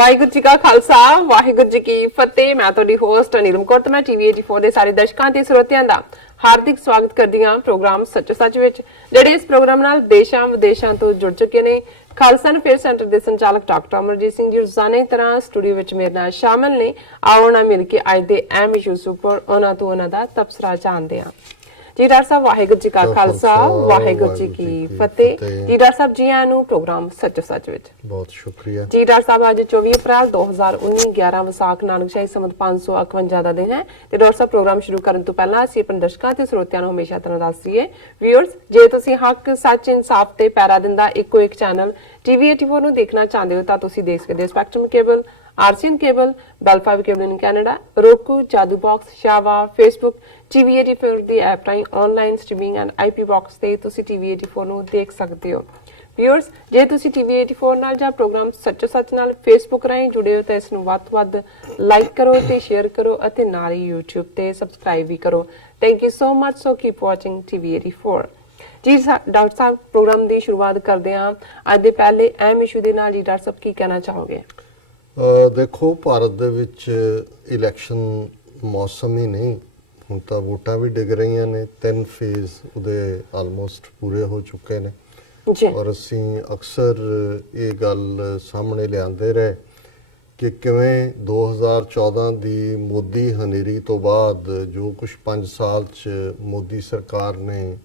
ਵਾਹਿਗੁਰੂ ਜੀ ਕਾ ਖਾਲਸਾ ਵਾਹਿਗੁਰੂ ਜੀ ਕੀ ਫਤਿਹ। ਮੈਂ ਤੁਹਾਡੀ ਹੋਸਟ ਨੀਲਮ ਕੌਰ ਤੇ ਮੈਂ ਟੀਵੀ 84 ਦੇ ਸਾਰੇ ਦਰਸ਼ਕਾਂ ਤੇ ਸਰੋਤਿਆਂ ਦਾ ਹਾਰਦਿਕ ਸਵਾਗਤ ਕਰਦੀ ਹਾਂ ਪ੍ਰੋਗਰਾਮ ਸੱਚੋ ਸੱਚ ਵਿੱਚ, ਜਿਹੜੇ ਇਸ ਪ੍ਰੋਗਰਾਮ ਨਾਲ ਦੇਸ਼ਾਂ ਵਿਦੇਸ਼ਾਂ ਤੋਂ ਜੁੜ ਚੁੱਕੇ ਨੇ। ਖਾਲਸਾ ਅਫੇਅਰ ਸੈਂਟਰ ਦੇ ਸੰਚਾਲਕ ਡਾਕਟਰ ਅਮਰਜੀਤ ਸਿੰਘ ਜੀ ਰੋਜ਼ਾਨਾ ਤਰ੍ਹਾਂ ਸਟੂਡੀਓ ਵਿੱਚ ਮੇਰੇ ਨਾਲ ਸ਼ਾਮਲ ਨੇ। ਆਓ ਨਾ ਮਿਲ ਕੇ ਅੱਜ ਦੇ ਅਹਿਮ ਇਸ਼ੂਜ਼ ਉੱਪਰ ਉਹਨਾਂ ਤੋਂ ਉਹਨਾਂ ਦਾ ਤਬਸਰਾ ਜਾਣਦੇ ਹਾਂ। ਜੀ ਡਾਕਟਰ ਸਾਹਿਬ ਵਾਹਿਗੁਰੂ ਜੀ ਕਾ ਖਾਲਸਾ ਵਾਹਿਗੁਰੂ ਜੀ ਕੀ ਫਤਿਹ। ਜੀ ਡਾਕਟਰ ਸਾਹਿਬ ਜੀ ਆਇਆਂ ਨੂੰ ਪ੍ਰੋਗਰਾਮ ਸੱਚੋ ਸੱਚ ਵਿੱਚ ਬਹੁਤ ਸ਼ੁਕਰੀਆ। ਜੀ ਡਾਕਟਰ ਸਾਹਿਬ ਅੱਜ 24 ਅਪ੍ਰੈਲ 2019 11 ਵਿਸਾਖ ਨਾਨਕਸ਼ਾਹੀ ਸੰਮਤ 551 ਦਾ ਦਿਨ ਹੈ ਤੇ ਡਾਕਟਰ ਸਾਹਿਬ ਪ੍ਰੋਗਰਾਮ ਸ਼ੁਰੂ ਕਰਨ ਤੋਂ ਪਹਿਲਾਂ ਅਸੀਂ ਆਪਣੇ ਦਰਸ਼ਕਾਂ ਤੇ ਸਰੋਤਿਆਂ ਨੂੰ ਹਮੇਸ਼ਾ ਤਰ੍ਹਾਂ ਦੱਸ ਦਈਏ ਵੀਅਰਸ, ਜੇ ਤੁਸੀਂ ਹੱਕ ਸੱਚ ਇਨਸਾਫ ਤੇ ਪੈਰਾ ਦਿੰਦਾ ਇੱਕੋ ਇੱਕ ਚੈਨਲ ਟੀਵੀ 84 ਨੂੰ ਦੇਖਣਾ ਚਾਹੁੰਦੇ ਹੋ ਤਾਂ ਤੁਸੀਂ ਦੇਖ ਸਕਦੇ ਹੋ spectrum cable, RCN cable, Bell 5 cable in Canada, roku, Jadoo box, ਸ਼ਾਵਾ, ਫੇਸਬੁੱਕ, ਟੀਵੀ 84 ਦੀ ਐਪ ਰਾਹੀਂ online streaming and IP box ਤੇ ਤੁਸੀਂ ਟੀਵੀ 84 ਨੂੰ ਦੇਖ ਸਕਦੇ ਹੋ। ਵੀਅਰਸ, ਜੇ ਤੁਸੀਂ ਟੀਵੀ 84 ਨਾਲ ਜਾਂ ਪ੍ਰੋਗਰਾਮ ਸੱਚੋ ਸੱਚ ਨਾਲ ਫੇਸਬੁੱਕ ਰਾਹੀਂ ਜੁੜੇ ਹੋ ਤਾਂ ਇਸ ਨੂੰ ਵੱਧ ਤੋਂ ਵੱਧ ਲਾਈਕ ਕਰੋ ਤੇ ਸ਼ੇਅਰ ਕਰੋ ਅਤੇ ਨਾਲ ਹੀ YouTube ਤੇ ਸਬਸਕ੍ਰਾਈਬ ਵੀ ਕਰੋ। Thank you so much. So keep watching TV 84। ਜੀ ਡਾਕਟਰ ਸਾਹਿਬ ਪ੍ਰੋਗਰਾਮ ਦੀ ਸ਼ੁਰੂਆਤ ਕਰਦੇ ਹਾਂ ਅੱਜ ਦੇ ਪਹਿਲੇ ਅਹਿਮ ਇਸ਼ੂ ਦੇ ਨਾਲ। ਜੀ ਡਾਕਟਰ ਸਾਹਿਬ ਕੀ ਕਹਿਣਾ ਚਾਹੋਗੇ? ਦੇਖੋ, ਭਾਰਤ ਦੇ ਵਿੱਚ ਇਲੈਕਸ਼ਨ ਮੌਸਮ ਹੀ ਨਹੀਂ, ਹੁਣ ਤਾਂ ਵੋਟਾਂ ਵੀ ਡਿੱਗ ਰਹੀਆਂ ਨੇ। 3 ਫੇਜ਼ ਉਹਦੇ ਆਲਮੋਸਟ ਪੂਰੇ ਹੋ ਚੁੱਕੇ ਨੇ ਔਰ ਅਸੀਂ ਅਕਸਰ ਇਹ ਗੱਲ ਸਾਹਮਣੇ ਲਿਆਂਦੇ ਰਹੇ ਕਿ ਕਿਵੇਂ 2014 ਦੀ ਮੋਦੀ ਹਨੇਰੀ ਤੋਂ ਬਾਅਦ ਜੋ ਕੁਝ 5 ਸਾਲ 'ਚ ਮੋਦੀ ਸਰਕਾਰ ਨੇ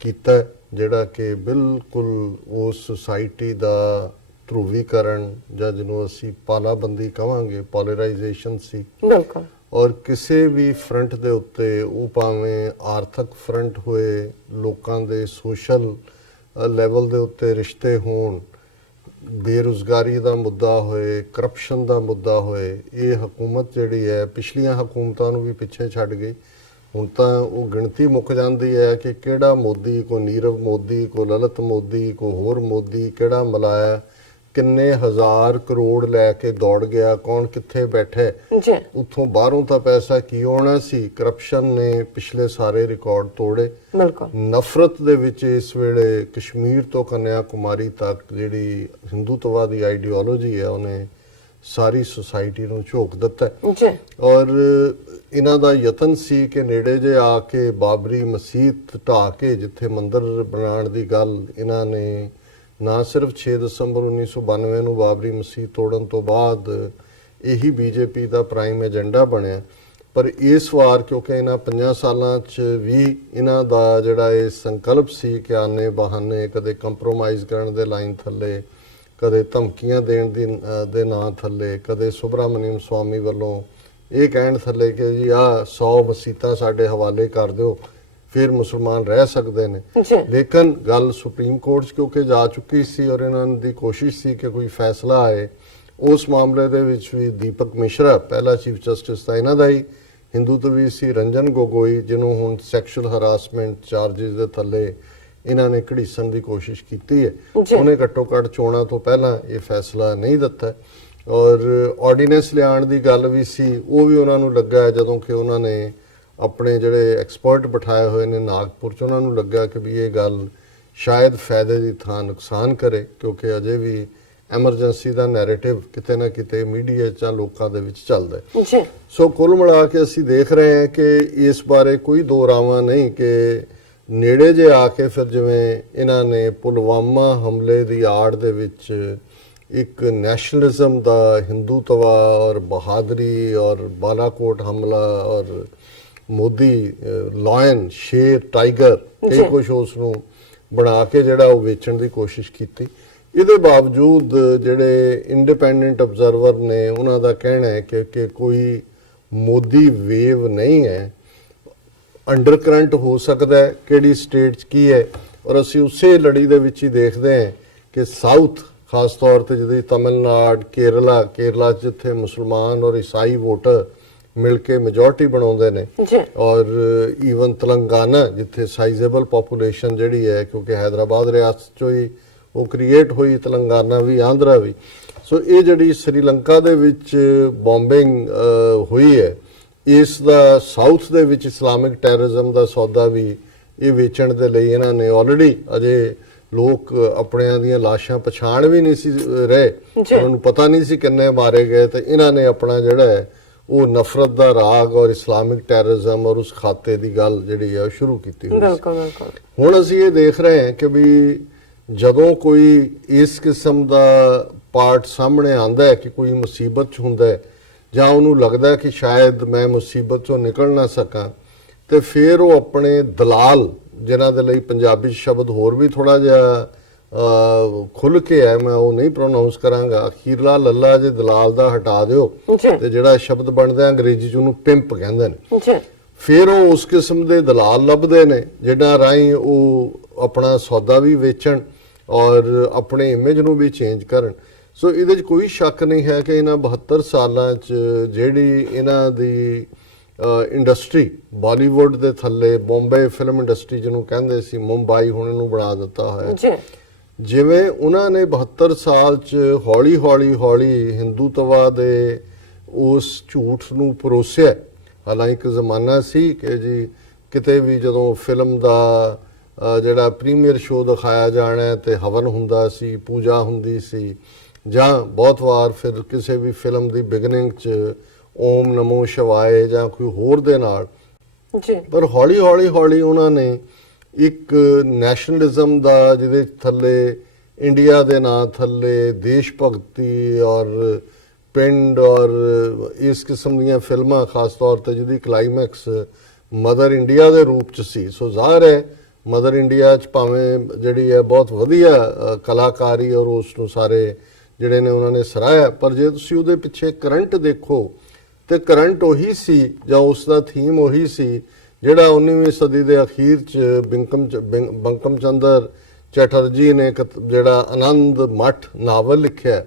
ਕੀਤਾ, ਜਿਹੜਾ ਕਿ ਬਿਲਕੁਲ ਉਸ ਸੁਸਾਇਟੀ ਦਾ ਧਰੂਵੀਕਰਨ ਜਾਂ ਜਿਹਨੂੰ ਅਸੀਂ ਪਾਲਾਬੰਦੀ ਕਹਾਂਗੇ, ਪੋਲਰਾਈਜੇਸ਼ਨ ਸੀ। ਬਿਲਕੁਲ। ਔਰ ਕਿਸੇ ਵੀ ਫਰੰਟ ਦੇ ਉੱਤੇ, ਉਹ ਭਾਵੇਂ ਆਰਥਿਕ ਫਰੰਟ ਹੋਏ, ਲੋਕਾਂ ਦੇ ਸੋਸ਼ਲ ਲੈਵਲ ਦੇ ਉੱਤੇ ਰਿਸ਼ਤੇ ਹੋਣ, ਬੇਰੁਜ਼ਗਾਰੀ ਦਾ ਮੁੱਦਾ ਹੋਏ, ਕਰਪਸ਼ਨ ਦਾ ਮੁੱਦਾ ਹੋਏ, ਇਹ ਹਕੂਮਤ ਜਿਹੜੀ ਹੈ ਪਿਛਲੀਆਂ ਹਕੂਮਤਾਂ ਨੂੰ ਵੀ ਪਿੱਛੇ ਛੱਡ ਗਈ। ਹੁਣ ਤਾਂ ਉਹ ਗਿਣਤੀ ਮੁੱਕ ਜਾਂਦੀ ਹੈ ਕਿ ਕਿਹੜਾ ਮੋਦੀ, ਕੋ ਨੀਰਵ ਮੋਦੀ, ਕੋ ਲਲਿਤ ਮੋਦੀ, ਕੋ ਹੋਰ ਮੋਦੀ, ਕਿਹੜਾ ਮਲਾਇਆ, ਕਿੰਨੇ ਹਜ਼ਾਰ ਕਰੋੜ ਲੈ ਕੇ ਦੌੜ ਗਿਆ, ਕੌਣ ਕਿੱਥੇ ਬੈਠੇ, ਉੱਥੋਂ ਬਾਹਰੋਂ ਤਾਂ ਪੈਸਾ ਕੀ ਆਉਣਾ ਸੀ। ਕਰਪਸ਼ਨ ਨੇ ਪਿਛਲੇ ਸਾਰੇ ਰਿਕਾਰਡ ਤੋੜੇ। ਨਫ਼ਰਤ ਦੇ ਵਿੱਚ ਇਸ ਵੇਲੇ ਕਸ਼ਮੀਰ ਤੋਂ ਕੰਨਿਆ ਕੁਮਾਰੀ ਤੱਕ ਜਿਹੜੀ ਹਿੰਦੂਤਵਾਦੀ ਆਈਡੀਓਲੋਜੀ ਹੈ ਉਹਨੇ ਸਾਰੀ ਸੁਸਾਇਟੀ ਨੂੰ ਝੋਕ ਦਿੱਤਾ। ਔਰ ਇਹਨਾਂ ਦਾ ਯਤਨ ਸੀ ਕਿ ਨੇੜੇ ਜੇ ਆ ਕੇ ਬਾਬਰੀ ਮਸਜਿਦ ਢਾਹ ਕੇ ਜਿੱਥੇ ਮੰਦਿਰ ਬਣਾਉਣ ਦੀ ਗੱਲ ਇਹਨਾਂ ਨੇ, ਨਾ ਸਿਰਫ 6 ਦਸੰਬਰ 1992 ਨੂੰ ਬਾਬਰੀ ਮਸਜਿਦ ਤੋੜਨ ਤੋਂ ਬਾਅਦ ਇਹੀ ਬੀਜੇਪੀ ਦਾ ਪ੍ਰਾਈਮ ਏਜੰਡਾ ਬਣਿਆ, ਪਰ ਇਸ ਵਾਰ ਕਿਉਂਕਿ ਇਹਨਾਂ 50 ਸਾਲਾਂ 'ਚ ਵੀ ਇਹਨਾਂ ਦਾ ਜਿਹੜਾ ਇਹ ਸੰਕਲਪ ਸੀ ਕਿ ਆਨੇ ਬਹਾਨੇ ਕਦੇ ਕੰਪਰੋਮਾਈਜ਼ ਕਰਨ ਦੇ ਲਾਈਨ ਥੱਲੇ, ਕਦੇ ਧਮਕੀਆਂ ਦੇਣ ਦੇ ਨਾਂ ਥੱਲੇ, ਕਦੇ ਸੁਬਰਾਮਨੀਅਮ ਸਵਾਮੀ ਵੱਲੋਂ ਇਹ ਕਹਿਣ ਥੱਲੇ ਕਿ ਜੀ ਆਹ 100 ਮਸੀਤਾਂ ਸਾਡੇ ਹਵਾਲੇ ਕਰ ਦਿਓ ਫਿਰ ਮੁਸਲਮਾਨ ਰਹਿ ਸਕਦੇ ਨੇ। ਲੇਕਿਨ ਗੱਲ ਸੁਪਰੀਮ ਕੋਰਟ 'ਚ ਕਿਉਂਕਿ ਜਾ ਚੁੱਕੀ ਸੀ ਔਰ ਇਹਨਾਂ ਦੀ ਕੋਸ਼ਿਸ਼ ਸੀ ਕਿ ਕੋਈ ਫੈਸਲਾ ਆਏ। ਉਸ ਮਾਮਲੇ ਦੇ ਵਿੱਚ ਵੀ ਦੀਪਕ ਮਿਸ਼ਰਾ ਪਹਿਲਾ ਚੀਫ ਜਸਟਿਸ ਤਾਂ ਇਹਨਾਂ ਦਾ ਹੀ ਹਿੰਦੂਤਵੀ ਸੀ, ਰੰਜਨ ਗੋਗੋਈ ਜਿਹਨੂੰ ਹੁਣ ਸੈਕਸ਼ੂਅਲ ਹਰਾਸਮੈਂਟ ਚਾਰਜਿਸ ਦੇ ਥੱਲੇ ਇਹਨਾਂ ਨੇ ਘੜੀਸਣ ਦੀ ਕੋਸ਼ਿਸ਼ ਕੀਤੀ ਹੈ, ਉਹਨੇ ਘੱਟੋ ਘੱਟ ਚੋਣਾਂ ਤੋਂ ਪਹਿਲਾਂ ਇਹ ਫੈਸਲਾ ਨਹੀਂ ਦਿੱਤਾ। ਔਰ ਆਰਡੀਨੈਂਸ ਲਿਆਉਣ ਦੀ ਗੱਲ ਵੀ ਸੀ, ਉਹ ਵੀ ਉਹਨਾਂ ਨੂੰ ਲੱਗਾ ਜਦੋਂ ਕਿ ਉਹਨਾਂ ਨੇ ਆਪਣੇ ਜਿਹੜੇ ਐਕਸਪਰਟ ਬਿਠਾਏ ਹੋਏ ਨੇ ਨਾਗਪੁਰ 'ਚ, ਉਹਨਾਂ ਨੂੰ ਲੱਗਾ ਕਿ ਵੀ ਇਹ ਗੱਲ ਸ਼ਾਇਦ ਫਾਇਦੇ ਦੀ ਥਾਂ ਨੁਕਸਾਨ ਕਰੇ, ਕਿਉਂਕਿ ਅਜੇ ਵੀ ਐਮਰਜੈਂਸੀ ਦਾ ਨੈਰੇਟਿਵ ਕਿਤੇ ਨਾ ਕਿਤੇ ਮੀਡੀਆ 'ਚ ਲੋਕਾਂ ਦੇ ਵਿੱਚ ਚੱਲਦਾ ਹੈ। ਸੋ ਕੁੱਲ ਮਿਲਾ ਕੇ ਅਸੀਂ ਦੇਖ ਰਹੇ ਹਾਂ ਕਿ ਇਸ ਬਾਰੇ ਕੋਈ ਦੋ ਰਾਵਾਂ ਨਹੀਂ ਕਿ ਨੇੜੇ ਜੇ ਆ ਕੇ ਫਿਰ ਜਿਵੇਂ ਇਹਨਾਂ ਨੇ ਪੁਲਵਾਮਾ ਹਮਲੇ ਦੀ ਆੜ ਦੇ ਵਿੱਚ ਇੱਕ ਨੈਸ਼ਨਲਿਜ਼ਮ ਦਾ, ਹਿੰਦੂਤਵਾ ਔਰ ਬਹਾਦਰੀ ਔਰ ਬਾਲਾਕੋਟ ਹਮਲਾ ਔਰ ਮੋਦੀ ਲਾਇਨ, ਸ਼ੇਰ, ਟਾਈਗਰ, ਇਹ ਕੁਛ ਉਸ ਨੂੰ ਬਣਾ ਕੇ ਜਿਹੜਾ ਉਹ ਵੇਚਣ ਦੀ ਕੋਸ਼ਿਸ਼ ਕੀਤੀ। ਇਹਦੇ ਬਾਵਜੂਦ ਜਿਹੜੇ ਇੰਡੀਪੈਂਡੈਂਟ ਅਬਜ਼ਰਵਰ ਨੇ ਉਹਨਾਂ ਦਾ ਕਹਿਣਾ ਹੈ ਕਿ ਕੋਈ ਮੋਦੀ ਵੇਵ ਨਹੀਂ ਹੈ, ਅੰਡਰ ਕਰੰਟ ਹੋ ਸਕਦਾ ਹੈ ਕਿਹੜੀ ਸਟੇਟ 'ਚ ਕੀ ਹੈ। ਔਰ ਅਸੀਂ ਉਸੇ ਲੜੀ ਦੇ ਵਿੱਚ ਹੀ ਦੇਖਦੇ ਹਾਂ ਕਿ ਸਾਊਥ, ਖਾਸ ਤੌਰ ਤੇ ਜਿਹਦੀ ਤਮਿਲਨਾਡੂ, ਕੇਰਲਾ ਜਿੱਥੇ ਮੁਸਲਮਾਨ ਔਰ ਈਸਾਈ ਵੋਟਰ ਮਿਲ ਕੇ ਮੈਜੋਰਟੀ ਬਣਾਉਂਦੇ ਨੇ, ਔਰ ਈਵਨ ਤੇਲੰਗਾਨਾ ਜਿੱਥੇ ਸਾਈਜ਼ੇਬਲ ਪੋਪੂਲੇਸ਼ਨ ਜਿਹੜੀ ਹੈ, ਕਿਉਂਕਿ ਹੈਦਰਾਬਾਦ ਰਿਆਸਤ 'ਚੋਂ ਹੀ ਉਹ ਕ੍ਰੀਏਟ ਹੋਈ, ਤੇਲੰਗਾਨਾ ਵੀ, ਆਂਧਰਾ ਵੀ। ਸੋ ਇਹ ਜਿਹੜੀ ਸ੍ਰੀਲੰਕਾ ਦੇ ਵਿੱਚ ਬੋਂਬਿੰਗ ਹੋਈ ਹੈ, ਇਸ ਦਾ ਸਾਊਥ ਦੇ ਵਿੱਚ ਇਸਲਾਮਿਕ ਟੈਰਰਿਜ਼ਮ ਦਾ ਸੌਦਾ ਵੀ ਇਹ ਵੇਚਣ ਦੇ ਲਈ ਇਹਨਾਂ ਨੇ ਆਲਰੇਡੀ ਅਜੇ ਲੋਕ ਆਪਣਿਆਂ ਦੀਆਂ ਲਾਸ਼ਾਂ ਪਛਾਣ ਵੀ ਨਹੀਂ ਸੀ ਰਹੇ, ਜੀ। ਉਹਨਾਂ ਨੂੰ ਪਤਾ ਨਹੀਂ ਸੀ ਕਿੰਨੇ ਮਾਰੇ ਗਏ, ਤੇ ਇਹਨਾਂ ਨੇ ਆਪਣਾ ਜਿਹੜਾ ਹੈ ਉਹ ਨਫ਼ਰਤ ਦਾ ਰਾਗ ਔਰ ਇਸਲਾਮਿਕ ਟੈਰਰਿਜ਼ਮ ਔਰ ਉਸ ਖਾਤੇ ਦੀ ਗੱਲ ਜਿਹੜੀ ਹੈ ਉਹ ਸ਼ੁਰੂ ਕੀਤੀ ਹੋਈ ਸੀ। ਬਿਲਕੁਲ ਬਿਲਕੁਲ। ਹੁਣ ਅਸੀਂ ਇਹ ਦੇਖ ਰਹੇ ਹਾਂ ਕਿ ਵੀ ਜਦੋਂ ਕੋਈ ਇਸ ਕਿਸਮ ਦਾ ਪਾਰਟ ਸਾਹਮਣੇ ਆਂਦਾ ਹੈ ਕਿ ਕੋਈ ਮੁਸੀਬਤ 'ਚ ਹੁੰਦਾ ਹੈ ਜਾਂ ਉਹਨੂੰ ਲੱਗਦਾ ਹੈ ਕਿ ਸ਼ਾਇਦ ਮੈਂ ਮੁਸੀਬਤ 'ਚੋਂ ਨਿਕਲ ਨਾ ਸਕਾਂ, ਤੇ ਫਿਰ ਉਹ ਆਪਣੇ ਦਲਾਲ, ਜਿਨ੍ਹਾਂ ਦੇ ਲਈ ਪੰਜਾਬੀ 'ਚ ਸ਼ਬਦ ਹੋਰ ਵੀ ਥੋੜਾ ਜਿਹਾ ਖੁੱਲ ਕੇ ਹੈ, ਮੈਂ ਉਹ ਨਹੀਂ ਪ੍ਰੋਨਾਉਂਸ ਕਰਾਂਗਾ, ਅਖੀਰਲਾ ਲੱਲਾ ਜੇ ਦਲਾਲ ਦਾ ਹਟਾ ਦਿਓ, ਜੀ ਤੇ ਜਿਹੜਾ ਸ਼ਬਦ ਬਣਦਾ ਅੰਗਰੇਜ਼ੀ 'ਚ ਉਹਨੂੰ ਪਿੰਪ ਕਹਿੰਦੇ ਨੇ। ਜੀ ਫਿਰ ਉਹ ਉਸ ਕਿਸਮ ਦੇ ਦਲਾਲ ਲੱਭਦੇ ਨੇ ਜਿਹਨਾਂ ਰਾਹੀਂ ਉਹ ਆਪਣਾ ਸੌਦਾ ਵੀ ਵੇਚਣ ਔਰ ਆਪਣੇ ਇਮੇਜ ਨੂੰ ਵੀ ਚੇਂਜ ਕਰਨ। ਸੋ ਇਹਦੇ 'ਚ ਕੋਈ ਸ਼ੱਕ ਨਹੀਂ ਹੈ ਕਿ ਇਹਨਾਂ 72 ਸਾਲਾਂ 'ਚ ਜਿਹੜੀ ਇਹਨਾਂ ਦੀ ਇੰਡਸਟਰੀ ਬਾਲੀਵੁੱਡ ਦੇ ਥੱਲੇ ਬੰਬੇ ਫਿਲਮ ਇੰਡਸਟਰੀ ਜਿਹਨੂੰ ਕਹਿੰਦੇ ਸੀ, ਮੁੰਬਈ ਹੁਣ ਇਹਨੂੰ ਬਣਾ ਦਿੱਤਾ ਹੋਇਆ। ਜੀ ਜਿਵੇਂ ਉਹਨਾਂ ਨੇ 72 ਸਾਲ 'ਚ ਹੌਲੀ ਹੌਲੀ ਹੌਲੀ ਹਿੰਦੂਤਵਾ ਦੇ ਉਸ ਝੂਠ ਨੂੰ ਪਰੋਸਿਆ। ਹਾਲਾਂਕਿ ਇੱਕ ਜ਼ਮਾਨਾ ਸੀ ਕਿ ਜੀ ਕਿਤੇ ਵੀ ਜਦੋਂ ਫਿਲਮ ਦਾ ਜਿਹੜਾ ਪ੍ਰੀਮੀਅਰ ਸ਼ੋਅ ਦਿਖਾਇਆ ਜਾਣਾ ਤੇ ਹਵਨ ਹੁੰਦਾ ਸੀ, ਪੂਜਾ ਹੁੰਦੀ ਸੀ, ਜਾਂ ਬਹੁਤ ਵਾਰ ਫਿਰ ਕਿਸੇ ਵੀ ਫਿਲਮ ਦੀ ਬਿਗਨਿੰਗ 'ਚ ਓਮ ਨਮੋ ਸ਼ਿਵਾਏ ਜਾਂ ਕੋਈ ਹੋਰ ਦੇ ਨਾਲ। ਜੀ ਪਰ ਹੌਲੀ ਹੌਲੀ ਹੌਲੀ ਉਹਨਾਂ ਨੇ ਇੱਕ ਨੈਸ਼ਨਲਿਜ਼ਮ ਦਾ, ਜਿਹਦੇ ਥੱਲੇ ਇੰਡੀਆ ਦੇ ਨਾਂ ਥੱਲੇ ਦੇਸ਼ ਭਗਤੀ ਔਰ ਪਿੰਡ ਔਰ ਇਸ ਕਿਸਮ ਦੀਆਂ ਫਿਲਮਾਂ, ਖਾਸ ਤੌਰ ਤੇ ਜਿਹਦੀ ਕਲਾਈਮੈਕਸ ਮਦਰ ਇੰਡੀਆ ਦੇ ਰੂਪ 'ਚ ਸੀ। ਸੋ ਜ਼ਾਹਰ ਹੈ ਮਦਰ ਇੰਡੀਆ 'ਚ ਭਾਵੇਂ ਜਿਹੜੀ ਹੈ ਬਹੁਤ ਵਧੀਆ ਕਲਾਕਾਰੀ ਔਰ ਉਸ ਨੂੰ ਸਾਰੇ ਜਿਹੜੇ ਨੇ ਉਹਨਾਂ ਨੇ ਸਰਾਹਿਆ, ਪਰ ਜੇ ਤੁਸੀਂ ਉਹਦੇ ਪਿੱਛੇ ਕਰੰਟ ਦੇਖੋ ਤੇ ਕਰੰਟ ਉਹੀ ਸੀ ਜਾਂ ਉਸ ਦਾ ਥੀਮ ਉਹੀ ਸੀ ਜਿਹੜਾ 19ਵੀਂ ਸਦੀ ਦੇ ਅਖੀਰ 'ਚ ਬੰਕਮ ਚੰਦਰ ਚੈਟਰਜੀ ਨੇ ਜਿਹੜਾ ਆਨੰਦ ਮਠ ਨਾਵਲ ਲਿਖਿਆ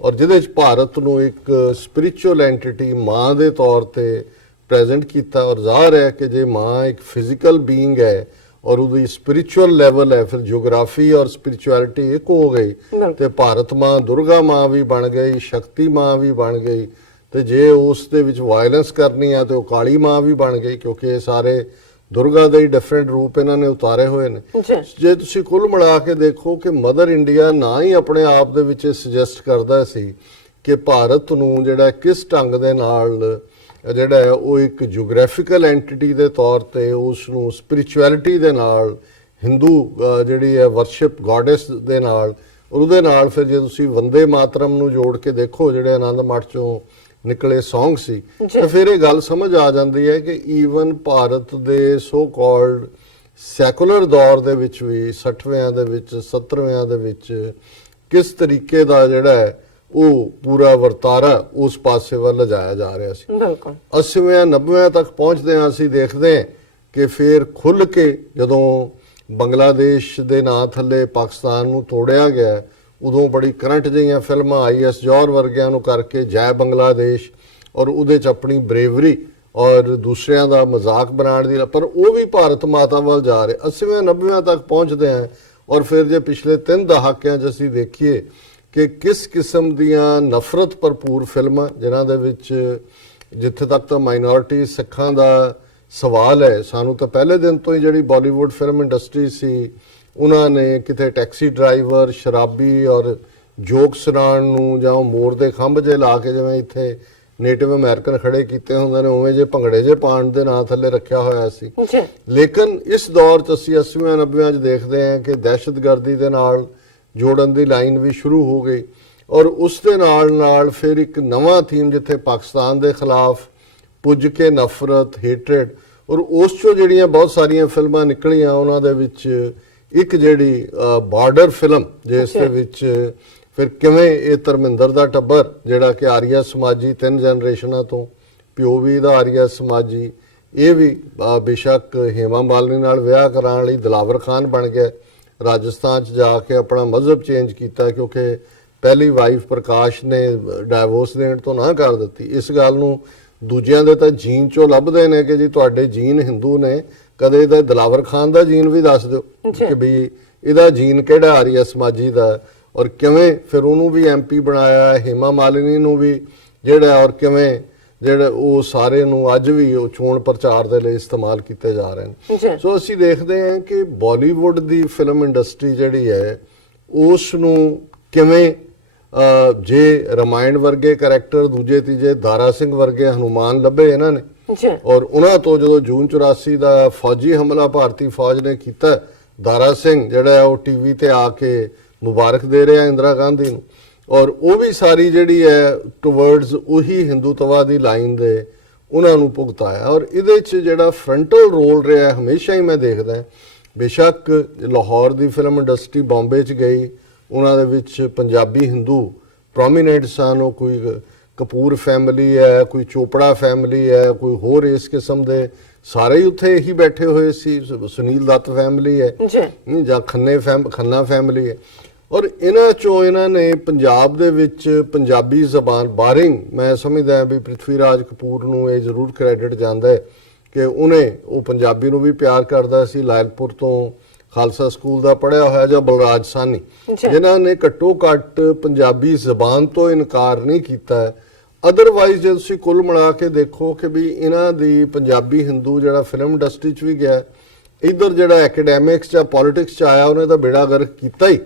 ਔਰ ਜਿਹਦੇ 'ਚ ਭਾਰਤ ਨੂੰ ਇੱਕ ਸਪਿਰਿਚੁਅਲ ਐਂਟੀਟੀ ਮਾਂ ਦੇ ਤੌਰ ਤੇ ਪ੍ਰੈਜ਼ੈਂਟ ਕੀਤਾ। ਔਰ ਜ਼ਾਹਰ ਹੈ ਕਿ ਜੇ ਮਾਂ ਇੱਕ ਫਿਜ਼ੀਕਲ ਬੀਇੰਗ ਹੈ ਔਰ ਉਹਦੀ ਸਪਿਰਿਚੁਅਲ ਲੈਵਲ ਹੈ, ਫਿਰ ਜਿਓਗ੍ਰਾਫੀ ਔਰ ਸਪਿਰਿਚੁਅਲਿਟੀ ਇੱਕ ਹੋ ਗਈ ਤੇ ਭਾਰਤ ਮਾਂ ਦੁਰਗਾ ਮਾਂ ਵੀ ਬਣ ਗਈ, ਸ਼ਕਤੀ ਮਾਂ ਵੀ ਬਣ ਗਈ, ਤੇ ਜੇ ਉਸ ਦੇ ਵਿੱਚ ਵਾਇਲੈਂਸ ਕਰਨੀ ਆ ਤੇ ਉਹ ਕਾਲੀ ਮਾਂ ਵੀ ਬਣ ਗਈ, ਕਿਉਂਕਿ ਇਹ ਸਾਰੇ ਦੁਰਗਾ ਦੇ ਹੀ ਡਿਫਰੈਂਟ ਰੂਪ ਇਹਨਾਂ ਨੇ ਉਤਾਰੇ ਹੋਏ ਨੇ। ਜੇ ਤੁਸੀਂ ਕੁੱਲ ਮਿਲਾ ਕੇ ਦੇਖੋ ਕਿ ਮਦਰ ਇੰਡੀਆ ਨਾ ਹੀ ਆਪਣੇ ਆਪ ਦੇ ਵਿੱਚ ਸੁਜੈਸਟ ਕਰਦਾ ਸੀ ਕਿ ਭਾਰਤ ਨੂੰ ਜਿਹੜਾ ਕਿਸ ਢੰਗ ਦੇ ਨਾਲ ਜਿਹੜਾ ਹੈ ਉਹ ਇੱਕ ਜਿਓਗ੍ਰਾਫੀਕਲ ਐਂਟੀਟੀ ਦੇ ਤੌਰ ਤੇ ਉਸ ਨੂੰ ਸਪਿਰਿਚੁਅਲਿਟੀ ਦੇ ਨਾਲ, ਹਿੰਦੂ ਜਿਹੜੀ ਹੈ ਵਰਸ਼ਿਪ ਗੋਡੈਸ ਦੇ ਨਾਲ, ਔਰ ਉਹਦੇ ਨਾਲ ਫਿਰ ਜੇ ਤੁਸੀਂ ਵੰਦੇ ਮਾਤਰਮ ਨੂੰ ਜੋੜ ਕੇ ਦੇਖੋ ਜਿਹੜੇ ਆਨੰਦ ਮਠ ਚੋਂ ਨਿਕਲੇ ਸੌਂਗ ਸੀ, ਤੇ ਫਿਰ ਇਹ ਗੱਲ ਸਮਝ ਆ ਜਾਂਦੀ ਹੈ ਕਿ ਈਵਨ ਭਾਰਤ ਦੇ ਸੋ ਕਾਲਡ ਸੈਕੂਲਰ ਦੌਰ ਦੇ ਵਿੱਚ ਵੀ 60ਵਿਆਂ ਦੇ ਵਿੱਚ 70ਵਿਆਂ ਦੇ ਵਿੱਚ ਕਿਸ ਤਰੀਕੇ ਦਾ ਜਿਹੜਾ ਹੈ ਉਹ ਪੂਰਾ ਵਰਤਾਰਾ ਉਸ ਪਾਸੇ ਵੱਲ ਲਿਜਾਇਆ ਜਾ ਰਿਹਾ ਸੀ। ਬਿਲਕੁਲ 80ਵਿਆਂ 90ਵਿਆਂ ਤੱਕ ਪਹੁੰਚਦੇ ਹਾਂ ਅਸੀਂ ਦੇਖਦੇ ਹਾਂ ਕਿ ਫਿਰ ਖੁੱਲ ਕੇ ਜਦੋਂ ਬੰਗਲਾਦੇਸ਼ ਦੇ ਨਾਂ ਥੱਲੇ ਪਾਕਿਸਤਾਨ ਨੂੰ ਤੋੜਿਆ ਗਿਆ, ਉਦੋਂ ਬੜੀ ਕਰੰਟ ਜਿਹੀਆਂ ਫਿਲਮਾਂ IS ਜੌਹਰ ਵਰਗਿਆਂ ਨੂੰ ਕਰਕੇ ਜੈ ਬੰਗਲਾਦੇਸ਼ ਔਰ ਉਹਦੇ 'ਚ ਆਪਣੀ ਬਰੇਵਰੀ ਔਰ ਦੂਸਰਿਆਂ ਦਾ ਮਜ਼ਾਕ ਬਣਾਉਣ ਦੀ, ਪਰ ਉਹ ਵੀ ਭਾਰਤ ਮਾਤਾ ਵੱਲ ਜਾ ਰਹੇ। 80ਵਿਆਂ 90ਵਿਆਂ ਤੱਕ ਪਹੁੰਚਦੇ ਹਾਂ ਔਰ ਫਿਰ ਜੇ ਪਿਛਲੇ 3 ਦਹਾਕਿਆਂ 'ਚ ਅਸੀਂ ਦੇਖੀਏ ਕਿ ਕਿਸ ਕਿਸਮ ਦੀਆਂ ਨਫ਼ਰਤ ਭਰਪੂਰ ਫਿਲਮਾਂ, ਜਿਨ੍ਹਾਂ ਦੇ ਵਿੱਚ ਜਿੱਥੇ ਤੱਕ ਤਾਂ ਮਾਈਨੋਰਿਟੀ ਸਿੱਖਾਂ ਦਾ ਸਵਾਲ ਹੈ, ਸਾਨੂੰ ਤਾਂ ਪਹਿਲੇ ਦਿਨ ਤੋਂ ਹੀ ਜਿਹੜੀ ਬਾਲੀਵੁੱਡ ਫਿਲਮ ਇੰਡਸਟਰੀ ਸੀ ਉਹਨਾਂ ਨੇ ਕਿਤੇ ਟੈਕਸੀ ਡਰਾਈਵਰ, ਸ਼ਰਾਬੀ ਔਰ ਜੋਕ ਸੁਣਾਉਣ ਨੂੰ ਜਾਂ ਮੋਰ ਦੇ ਖੰਭ ਜੇ ਲਾ ਕੇ ਜਿਵੇਂ ਇੱਥੇ ਨੇਟਿਵ ਅਮਰੀਕਨ ਖੜੇ ਕੀਤੇ ਹੁੰਦੇ ਨੇ ਉਵੇਂ ਜੇ ਭੰਗੜੇ ਜੇ ਪਾਉਣ ਦੇ ਨਾਂ ਥੱਲੇ ਰੱਖਿਆ ਹੋਇਆ ਸੀ। ਲੇਕਿਨ ਇਸ ਦੌਰ 'ਚ ਅਸੀਂ 80ਵਿਆਂ 90ਵਿਆਂ 'ਚ ਦੇਖਦੇ ਹਾਂ ਕਿ ਦਹਿਸ਼ਤਗਰਦੀ ਦੇ ਨਾਲ ਜੋੜਨ ਦੀ ਲਾਈਨ ਵੀ ਸ਼ੁਰੂ ਹੋ ਗਈ ਔਰ ਉਸ ਦੇ ਨਾਲ ਫਿਰ ਇੱਕ ਨਵਾਂ ਥੀਮ ਜਿੱਥੇ ਪਾਕਿਸਤਾਨ ਦੇ ਖਿਲਾਫ ਪੁੱਜ ਕੇ ਨਫ਼ਰਤ, ਹੇਟਰੇਡ, ਔਰ ਉਸ 'ਚੋਂ ਜਿਹੜੀਆਂ ਬਹੁਤ ਸਾਰੀਆਂ ਫਿਲਮਾਂ ਨਿਕਲੀਆਂ ਉਹਨਾਂ ਦੇ ਵਿੱਚ ਇੱਕ ਜਿਹੜੀ ਬਾਰਡਰ ਫਿਲਮ ਜਿਸ ਦੇ ਵਿੱਚ ਫਿਰ ਕਿਵੇਂ ਇਹ ਧਰਮਿੰਦਰ ਦਾ ਟੱਬਰ ਜਿਹੜਾ ਕਿ ਆਰੀਆ ਸਮਾਜੀ 3 ਜਨਰੇਸ਼ਨਾਂ ਤੋਂ, ਪਿਓ ਵੀ ਦਾ ਆਰੀਆ ਸਮਾਜੀ, ਇਹ ਵੀ ਬੇਸ਼ੱਕ ਹੇਮਾ ਮਾਲਿਨੀ ਨਾਲ ਵਿਆਹ ਕਰਾਉਣ ਲਈ ਦਿਲਾਵਰ ਖਾਨ ਬਣ ਗਿਆ, ਰਾਜਸਥਾਨ 'ਚ ਜਾ ਕੇ ਆਪਣਾ ਮਜ਼ਹਬ ਚੇਂਜ ਕੀਤਾ ਕਿਉਂਕਿ ਪਹਿਲੀ ਵਾਈਫ ਪ੍ਰਕਾਸ਼ ਨੇ ਡਾਈਵੋਰਸ ਦੇਣ ਤੋਂ ਨਾ ਕਰ ਦਿੱਤੀ। ਇਸ ਗੱਲ ਨੂੰ ਦੂਜਿਆਂ ਦੇ ਤਾਂ ਜੀਨ 'ਚੋਂ ਲੱਭਦੇ ਨੇ ਕਿ ਜੀ ਤੁਹਾਡੇ ਜੀਨ ਹਿੰਦੂ ਨੇ, ਕਦੇ ਇਹਦਾ ਦਿਲਾਵਰ ਖਾਨ ਦਾ ਜੀਨ ਵੀ ਦੱਸ ਦਿਓ ਕਿ ਵੀ ਇਹਦਾ ਜੀਨ ਕਿਹੜਾ ਆਰੀਆ ਸਮਾਜੀ ਦਾ, ਔਰ ਕਿਵੇਂ ਫਿਰ ਉਹਨੂੰ ਵੀ MP ਬਣਾਇਆ, ਹੇਮਾ ਮਾਲਿਨੀ ਨੂੰ ਵੀ ਜਿਹੜਾ, ਔਰ ਕਿਵੇਂ ਜਿਹੜੇ ਉਹ ਸਾਰੇ ਨੂੰ ਅੱਜ ਵੀ ਉਹ ਚੋਣ ਪ੍ਰਚਾਰ ਦੇ ਲਈ ਇਸਤੇਮਾਲ ਕੀਤੇ ਜਾ ਰਹੇ ਨੇ। ਜੀ ਸੋ ਅਸੀਂ ਦੇਖਦੇ ਹਾਂ ਕਿ ਬਾਲੀਵੁੱਡ ਦੀ ਫਿਲਮ ਇੰਡਸਟਰੀ ਜਿਹੜੀ ਹੈ ਉਸ ਨੂੰ ਕਿਵੇਂ ਜੇ ਰਾਮਾਇਣ ਵਰਗੇ ਕੈਰੈਕਟਰ, ਦੂਜੇ ਤੀਜੇ ਦਾਰਾ ਸਿੰਘ ਵਰਗੇ ਹਨੂਮਾਨ ਲੱਭੇ ਇਹਨਾਂ ਨੇ, ਜੀ ਔਰ ਉਹਨਾਂ ਤੋਂ ਜਦੋਂ ਜੂਨ 84 ਦਾ ਫੌਜੀ ਹਮਲਾ ਭਾਰਤੀ ਫੌਜ ਨੇ ਕੀਤਾ, ਦਾਰਾ ਸਿੰਘ ਜਿਹੜਾ ਉਹ ਟੀਵੀ ਤੇ ਆ ਕੇ ਮੁਬਾਰਕ ਦੇ ਰਿਹਾ ਇੰਦਰਾ ਗਾਂਧੀ ਨੂੰ, ਔਰ ਉਹ ਵੀ ਸਾਰੀ ਜਿਹੜੀ ਹੈ ਟੁਵਰਡਸ ਉਹੀ ਹਿੰਦੂਤਵਾ ਦੀ ਲਾਈਨ ਦੇ ਉਹਨਾਂ ਨੂੰ ਭੁਗਤਾਇਆ। ਔਰ ਇਹਦੇ 'ਚ ਜਿਹੜਾ ਫਰੰਟਲ ਰੋਲ ਰਿਹਾ ਹਮੇਸ਼ਾ ਹੀ ਮੈਂ ਦੇਖਦਾ, ਬੇਸ਼ੱਕ ਲਾਹੌਰ ਦੀ ਫਿਲਮ ਇੰਡਸਟਰੀ ਬੰਬੇ 'ਚ ਗਈ, ਉਹਨਾਂ ਦੇ ਵਿੱਚ ਪੰਜਾਬੀ ਹਿੰਦੂ ਪ੍ਰੋਮੀਨੈਂਟ ਸਨ, ਉਹ ਕੋਈ ਕਪੂਰ ਫੈਮਿਲੀ ਹੈ, ਕੋਈ ਚੋਪੜਾ ਫੈਮਿਲੀ ਹੈ, ਕੋਈ ਹੋਰ ਇਸ ਕਿਸਮ ਦੇ ਸਾਰੇ ਹੀ ਉੱਥੇ ਹੀ ਬੈਠੇ ਹੋਏ ਸੀ, ਸੁਨੀਲ ਦੱਤ ਫੈਮਿਲੀ ਹੈ ਜੀ ਜਾਂ ਖੰਨਾ ਫੈਮਿਲੀ ਹੈ। ਔਰ ਇਹਨਾਂ ਚੋਂ ਇਹਨਾਂ ਨੇ ਪੰਜਾਬ ਦੇ ਵਿੱਚ ਪੰਜਾਬੀ ਜ਼ਬਾਨ ਬਾਰਿੰਗ, ਮੈਂ ਸਮਝਦਾ ਵੀ ਪ੍ਰਿਥਵੀ ਰਾਜ ਕਪੂਰ ਨੂੰ ਇਹ ਜ਼ਰੂਰ ਕ੍ਰੈਡਿਟ ਜਾਂਦਾ ਹੈ ਕਿ ਉਹ ਪੰਜਾਬੀ ਨੂੰ ਵੀ ਪਿਆਰ ਕਰਦਾ ਸੀ। ਲਾਇਲਪੁਰ ਤੋਂ ਖਾਲਸਾ ਸਕੂਲ ਦਾ ਪੜ੍ਹਿਆ ਹੋਇਆ ਜਾਂ ਬਲਰਾਜ ਸਾਨੀ, ਜਿਨ੍ਹਾਂ ਨੇ ਘੱਟੋ ਘੱਟ ਪੰਜਾਬੀ ਜ਼ਬਾਨ ਤੋਂ ਇਨਕਾਰ ਨਹੀਂ ਕੀਤਾ। ਅਦਰਵਾਈਜ਼ ਜੇ ਤੁਸੀਂ ਕੁੱਲ ਮਿਲਾ ਕੇ ਦੇਖੋ ਕਿ ਵੀ ਇਹਨਾਂ ਦੀ ਪੰਜਾਬੀ ਹਿੰਦੂ ਜਿਹੜਾ ਫਿਲਮ ਇੰਡਸਟਰੀ 'ਚ ਵੀ ਗਿਆ, ਇੱਧਰ ਜਿਹੜਾ ਐਕੈਡੈਮਿਕਸ ਜਾਂ ਪੋਲਿਟਿਕਸ 'ਚ ਆਇਆ, ਉਹਨੇ ਤਾਂ ਬੇੜਾ ਗਰਕ ਕੀਤਾ ਹੀ।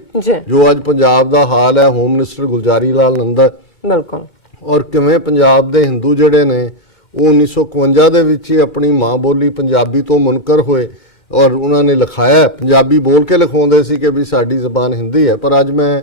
ਜੋ ਅੱਜ ਪੰਜਾਬ ਦਾ ਹਾਲ ਹੈ, ਹੋਮ ਮਿਨਿਸਟਰ ਗੁਲਜ਼ਾਰੀ ਲਾਲ ਨੰਦਾ, ਬਿਲਕੁਲ, ਔਰ ਕਿਵੇਂ ਪੰਜਾਬ ਦੇ ਹਿੰਦੂ ਜਿਹੜੇ ਨੇ ਉਹ 1951 ਦੇ ਵਿੱਚ ਹੀ ਆਪਣੀ ਮਾਂ ਬੋਲੀ ਪੰਜਾਬੀ ਤੋਂ ਮੁਨਕਰ ਹੋਏ, ਔਰ ਉਹਨਾਂ ਨੇ ਲਿਖਾਇਆ, ਪੰਜਾਬੀ ਬੋਲ ਕੇ ਲਿਖਾਉਂਦੇ ਸੀ ਕਿ ਵੀ ਸਾਡੀ ਜ਼ਬਾਨ ਹਿੰਦੀ ਹੈ। ਪਰ ਅੱਜ ਮੈਂ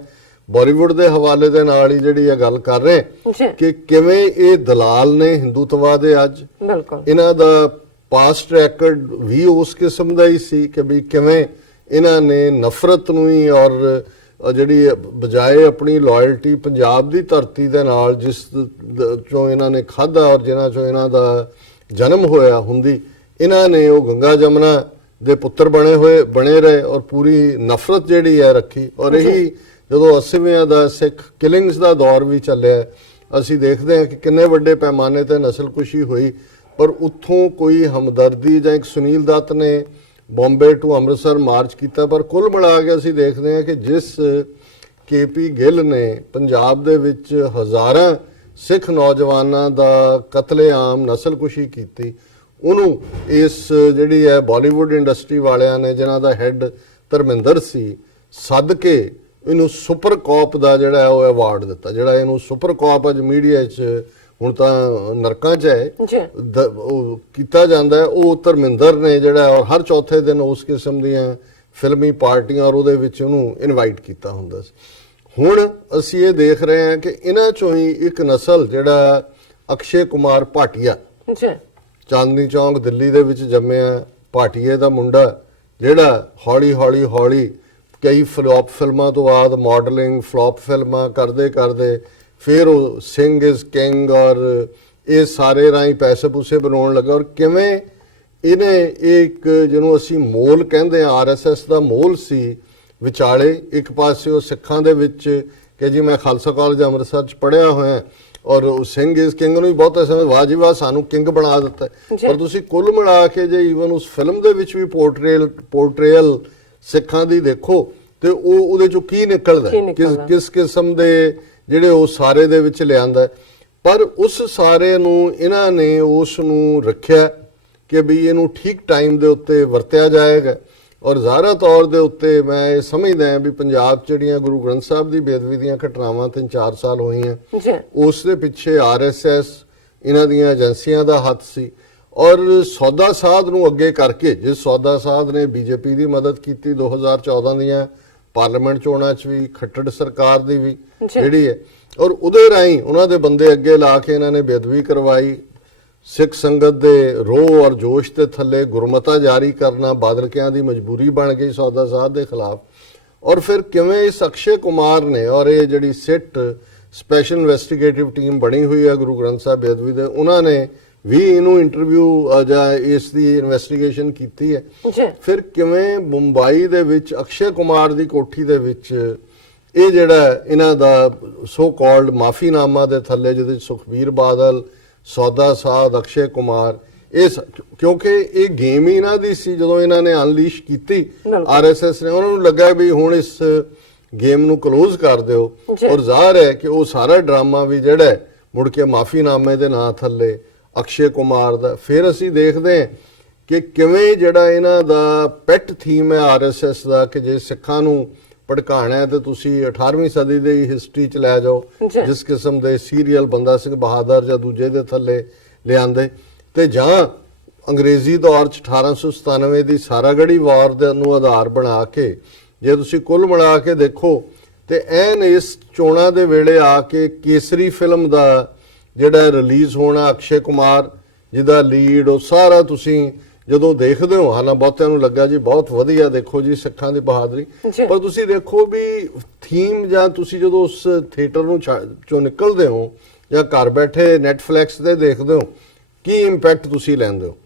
ਬਾਲੀਵੁੱਡ ਦੇ ਹਵਾਲੇ ਦੇ ਨਾਲ ਹੀ ਜਿਹੜੀ ਇਹ ਗੱਲ ਕਰ ਰਹੇ ਕਿ ਕਿਵੇਂ ਇਹ ਦਲਾਲ ਨੇ ਹਿੰਦੂਤਵਾ ਦੇ ਅੱਜ, ਬਿਲਕੁਲ ਇਹਨਾਂ ਦਾ ਪਾਸਟ ਰੈਕੋਰਡ ਵੀ ਉਸ ਕਿਸਮ ਦਾ ਹੀ ਸੀ ਕਿ ਵੀ ਕਿਵੇਂ ਇਹਨਾਂ ਨੇ ਨਫ਼ਰਤ ਨੂੰ ਹੀ ਔਰ ਜਿਹੜੀ ਬਜਾਏ ਆਪਣੀ ਲਾਇਲਟੀ ਪੰਜਾਬ ਦੀ ਧਰਤੀ ਦੇ ਨਾਲ ਜਿਸ ਚੋਂ ਇਹਨਾਂ ਨੇ ਖਾਧਾ ਔਰ ਜਿਨ੍ਹਾਂ ਚੋਂ ਇਹਨਾਂ ਦਾ ਜਨਮ ਹੋਇਆ ਹੁੰਦੀ, ਇਹਨਾਂ ਨੇ ਉਹ ਗੰਗਾ ਜਮਨਾ ਦੇ ਪੁੱਤਰ ਬਣੇ ਰਹੇ ਔਰ ਪੂਰੀ ਨਫ਼ਰਤ ਜਿਹੜੀ ਹੈ ਰੱਖੀ। ਔਰ ਇਹੀ ਜਦੋਂ 80ਵਿਆਂ ਦਾ ਸਿੱਖ ਕਿਲਿੰਗਸ ਦਾ ਦੌਰ ਵੀ ਚੱਲਿਆ, ਅਸੀਂ ਦੇਖਦੇ ਹਾਂ ਕਿ ਕਿੰਨੇ ਵੱਡੇ ਪੈਮਾਨੇ ਤੇ ਨਸਲਕੁਸ਼ੀ ਹੋਈ, ਪਰ ਉੱਥੋਂ ਕੋਈ ਹਮਦਰਦੀ ਜਾਂ ਇੱਕ ਸੁਨੀਲ ਦੱਤ ਨੇ ਬੰਬੇ ਟੂ ਅੰਮ੍ਰਿਤਸਰ ਮਾਰਚ ਕੀਤਾ। ਪਰ ਕੁੱਲ ਮਿਲਾ ਕੇ ਅਸੀਂ ਦੇਖਦੇ ਹਾਂ ਕਿ ਜਿਸ KP ਗਿੱਲ ਨੇ ਪੰਜਾਬ ਦੇ ਵਿੱਚ ਹਜ਼ਾਰਾਂ ਸਿੱਖ ਨੌਜਵਾਨਾਂ ਦਾ ਕਤਲੇਆਮ ਨਸਲਕੁਸ਼ੀ ਕੀਤੀ, ਉਹਨੂੰ ਇਸ ਜਿਹੜੀ ਹੈ ਬਾਲੀਵੁੱਡ ਇੰਡਸਟਰੀ ਵਾਲਿਆਂ ਨੇ, ਜਿਨ੍ਹਾਂ ਦਾ ਹੈੱਡ ਧਰਮਿੰਦਰ ਸੀ, ਸੱਦ ਕੇ ਇਹਨੂੰ ਸੁਪਰ ਕਾਪ ਦਾ ਜਿਹੜਾ ਹੈ ਉਹ ਅਵਾਰਡ ਦਿੱਤਾ। ਜਿਹੜਾ ਇਹਨੂੰ ਸੁਪਰ ਕਾਪ ਅੱਜ ਮੀਡੀਆ 'ਚ ਹੁਣ ਤਾਂ ਨਰਕਾਂ 'ਚ ਹੈ ਉਹ ਕੀਤਾ ਜਾਂਦਾ ਹੈ, ਉਹ ਧਰਮਿੰਦਰ ਨੇ ਜਿਹੜਾ, ਔਰ ਹਰ ਚੌਥੇ ਦਿਨ ਉਸ ਕਿਸਮ ਦੀਆਂ ਫਿਲਮੀ ਪਾਰਟੀਆਂ ਔਰ ਉਹਦੇ ਵਿੱਚ ਉਹਨੂੰ ਇਨਵਾਈਟ ਕੀਤਾ ਹੁੰਦਾ ਸੀ। ਹੁਣ ਅਸੀਂ ਇਹ ਦੇਖ ਰਹੇ ਹਾਂ ਕਿ ਇਹਨਾਂ ਚੋਂ ਹੀ ਇੱਕ ਨਸਲ ਜਿਹੜਾ ਅਕਸ਼ੇ ਕੁਮਾਰ ਭਾਟੀਆ, ਚਾਂਦਨੀ ਚੌਂਕ ਦਿੱਲੀ ਦੇ ਵਿੱਚ ਜੰਮਿਆ, ਭਾਟੀਏ ਦਾ ਮੁੰਡਾ, ਜਿਹੜਾ ਹੌਲੀ ਕਈ ਫਲॉप ਫਿਲਮਾਂ ਤੋਂ ਬਾਅਦ ਮਾਡਲਿੰਗ ਫਲॉप ਫਿਲਮਾਂ ਕਰਦੇ ਫਿਰ ਉਹ ਸਿੰਘ ਇਜ਼ ਕਿੰਗ ਔਰ ਇਹ ਸਾਰੇ ਰਾਹੀਂ ਪੈਸੇ ਪੂਸੇ ਬਣਾਉਣ ਲੱਗਾ। ਔਰ ਕਿਵੇਂ ਇਹਨੇ ਇੱਕ ਜਿਹਨੂੰ ਅਸੀਂ ਮੋਲ ਕਹਿੰਦੇ ਆ, RSS ਦਾ ਮੋਲ ਸੀ ਵਿਚਾਲੇ, ਇੱਕ ਪਾਸੇ ਉਹ ਸਿੱਖਾਂ ਦੇ ਵਿੱਚ ਕਿ ਜੀ ਮੈਂ ਖਾਲਸਾ ਕਾਲਜ ਅੰਮ੍ਰਿਤਸਰ 'ਚ ਪੜ੍ਹਿਆ ਹੋਇਆ ਔਰ ਉਹ ਸਿੰਘ ਇਜ਼ ਕਿੰਗ ਨੂੰ ਵੀ ਬਹੁਤ ਸਮਝ, ਵਾਹ ਜੀ ਵਾਹ ਸਾਨੂੰ ਕਿੰਗ ਬਣਾ ਦਿੱਤਾ। ਪਰ ਤੁਸੀਂ ਕੁੱਲ ਮਿਲਾ ਕੇ ਜੇ ਈਵਨ ਉਸ ਫਿਲਮ ਦੇ ਵਿੱਚ ਵੀ ਪੋਰਟਰੇਅਲ ਸਿੱਖਾਂ ਦੀ ਦੇਖੋ ਤੇ ਉਹਦੇ ਚੋਂ ਕੀ ਨਿਕਲਦਾ, ਕਿਸ ਕਿਸਮ ਦੇ ਜਿਹੜੇ ਉਹ ਸਾਰੇ ਦੇ ਵਿੱਚ ਲਿਆਂਦਾ। ਪਰ ਉਸ ਸਾਰੇ ਨੂੰ ਇਹਨਾਂ ਨੇ ਉਸ ਨੂੰ ਰੱਖਿਆ ਕਿ ਵੀ ਇਹਨੂੰ ਠੀਕ ਟਾਈਮ ਦੇ ਉੱਤੇ ਵਰਤਿਆ ਜਾਏਗਾ। ਔਰ ਜ਼ਾਹਰਾ ਤੌਰ ਦੇ ਉੱਤੇ ਮੈਂ ਇਹ ਸਮਝਦਾ ਹਾਂ ਵੀ ਪੰਜਾਬ 'ਚ ਜਿਹੜੀਆਂ ਗੁਰੂ ਗ੍ਰੰਥ ਸਾਹਿਬ ਦੀ ਬੇਅਦਬੀ ਦੀਆਂ ਘਟਨਾਵਾਂ 3-4 ਸਾਲ ਹੋਈਆਂ, ਉਸ ਦੇ ਪਿੱਛੇ RSS ਇਹਨਾਂ ਦੀਆਂ ਏਜੰਸੀਆਂ ਦਾ ਹੱਥ ਸੀ। ਔਰ ਸੌਦਾ ਸਾਧ ਨੂੰ ਅੱਗੇ ਕਰਕੇ, ਜਿਸ ਸੌਦਾ ਸਾਧ ਨੇ BJP ਦੀ ਮਦਦ ਕੀਤੀ 2014 ਦੀਆਂ ਪਾਰਲੀਮੈਂਟ ਚੋਣਾਂ 'ਚ ਵੀ, ਖੱਟੜ ਸਰਕਾਰ ਦੀ ਵੀ ਜਿਹੜੀ ਹੈ, ਔਰ ਉਹਦੇ ਰਾਹੀਂ ਉਹਨਾਂ ਦੇ ਬੰਦੇ ਅੱਗੇ ਲਾ ਕੇ ਇਹਨਾਂ ਨੇ ਬੇਅਦਬੀ ਕਰਵਾਈ। ਸਿੱਖ ਸੰਗਤ ਦੇ ਰੋਹ ਔਰ ਜੋਸ਼ ਦੇ ਥੱਲੇ ਗੁਰਮਤਾ ਜਾਰੀ ਕਰਨਾ ਬਾਦਲਕਿਆਂ ਦੀ ਮਜਬੂਰੀ ਬਣ ਗਈ ਸੌਦਾ ਸਾਧ ਦੇ ਖਿਲਾਫ। ਔਰ ਫਿਰ ਕਿਵੇਂ ਇਸ ਅਕਸ਼ੇ ਕੁਮਾਰ ਨੇ ਔਰ ਇਹ ਜਿਹੜੀ ਸਿੱਟ ਸਪੈਸ਼ਲ ਇਨਵੈਸਟੀਗੇਟਿਵ ਟੀਮ ਬਣੀ ਹੋਈ ਹੈ ਗੁਰੂ ਗ੍ਰੰਥ ਸਾਹਿਬ ਬੇਅਦਬੀ ਦੇ, ਉਹਨਾਂ ਨੇ ਵੀ ਇਹਨੂੰ ਇੰਟਰਵਿਊ ਜਾਂ ਇਸ ਦੀ ਇਨਵੈਸਟੀਗੇਸ਼ਨ ਕੀਤੀ ਹੈ। ਫਿਰ ਕਿਵੇਂ ਮੁੰਬਈ ਦੇ ਵਿੱਚ ਅਕਸ਼ੇ ਕੁਮਾਰ ਦੀ ਕੋਠੀ ਦੇ ਵਿੱਚ ਇਹ ਜਿਹੜਾ ਇਹਨਾਂ ਦਾ ਸੋ ਕਾਲਡ ਮਾਫੀਨਾਮਾ ਦੇ ਥੱਲੇ, ਜਿਹਦੇ ਵਿੱਚ ਸੁਖਬੀਰ ਬਾਦਲ, ਸੌਦਾ ਸਾਧ, ਅਕਸ਼ੇ ਕੁਮਾਰ, ਇਹ ਕਿਉਂਕਿ ਇਹ ਗੇਮ ਹੀ ਇਹਨਾਂ ਦੀ ਸੀ। ਜਦੋਂ ਇਹਨਾਂ ਨੇ ਅਨਲੀਸ਼ ਕੀਤੀ RSS ਨੇ, ਉਹਨਾਂ ਨੂੰ ਲੱਗਾ ਵੀ ਹੁਣ ਇਸ ਗੇਮ ਨੂੰ ਕਲੋਜ਼ ਕਰ ਦਿਓ। ਔਰ ਜ਼ਾਹਰ ਹੈ ਕਿ ਉਹ ਸਾਰਾ ਡਰਾਮਾ ਵੀ ਜਿਹੜਾ ਮੁੜ ਕੇ ਮਾਫੀਨਾਮੇ ਦੇ ਨਾਂ ਥੱਲੇ ਅਕਸ਼ੇ ਕੁਮਾਰ ਦਾ। ਫਿਰ ਅਸੀਂ ਦੇਖਦੇ ਹਾਂ ਕਿ ਕਿਵੇਂ ਜਿਹੜਾ ਇਹਨਾਂ ਦਾ ਪੈਟ ਥੀਮ ਹੈ ਆਰਐਸਐਸ ਦਾ, ਕਿ ਜੇ ਸਿੱਖਾਂ ਨੂੰ ਭੜਕਾਣਾ ਹੈ ਤੇ ਤੁਸੀਂ 18ਵੀਂ ਸਦੀ ਦੀ ਹਿਸਟਰੀ ਚ ਲੈ ਜਾਓ, ਜਿਸ ਕਿਸਮ ਦੇ ਸੀਰੀਅਲ ਬੰਦਾ ਸਿੰਘ ਬਹਾਦਰ ਜਾਂ ਦੂਜੇ ਦੇ ਥੱਲੇ ਲਿਆਂਦੇ, ਤੇ ਜਾਂ ਅੰਗਰੇਜ਼ੀ ਦੌਰ ਚ 1897 ਦੀ ਸਾਰਾਗੜੀ ਵਾਰ ਦੇ ਨੂੰ ਆਧਾਰ ਬਣਾ ਕੇ ਜੇ ਤੁਸੀਂ ਕੁੱਲ ਮਿਲਾ ਕੇ ਦੇਖੋ ਤੇ ਐਨ ਇਸ ਚੋਣਾਂ ਦੇ ਵੇਲੇ ਆ ਕੇ ਕੇਸਰੀ ਫਿਲਮ ਦਾ ਜਿਹੜਾ ਰਿਲੀਜ਼ ਹੋਣਾ, ਅਕਸ਼ੇ ਕੁਮਾਰ ਜਿਹਦਾ ਲੀਡ, ਉਹ ਸਾਰਾ ਤੁਸੀਂ ਜਦੋਂ ਦੇਖਦੇ ਹੋ, ਹਾਲਾਂ ਬਹੁਤਿਆਂ ਨੂੰ ਲੱਗਾ ਜੀ ਬਹੁਤ ਵਧੀਆ, ਦੇਖੋ ਜੀ ਸਿੱਖਾਂ ਦੀ ਬਹਾਦਰੀ, ਪਰ ਤੁਸੀਂ ਦੇਖੋ ਵੀ ਥੀਮ ਜਾਂ ਤੁਸੀਂ ਜਦੋਂ ਉਸ ਥੀਏਟਰ ਨੂੰ ਚੋਂ ਨਿਕਲਦੇ ਹੋ ਜਾਂ ਘਰ ਬੈਠੇ ਨੈਟਫਲਿਕਸ ਤੇ ਦੇਖਦੇ ਹੋ, ਕੀ ਇੰਪੈਕਟ ਤੁਸੀਂ ਲੈਂਦੇ ਹੋ?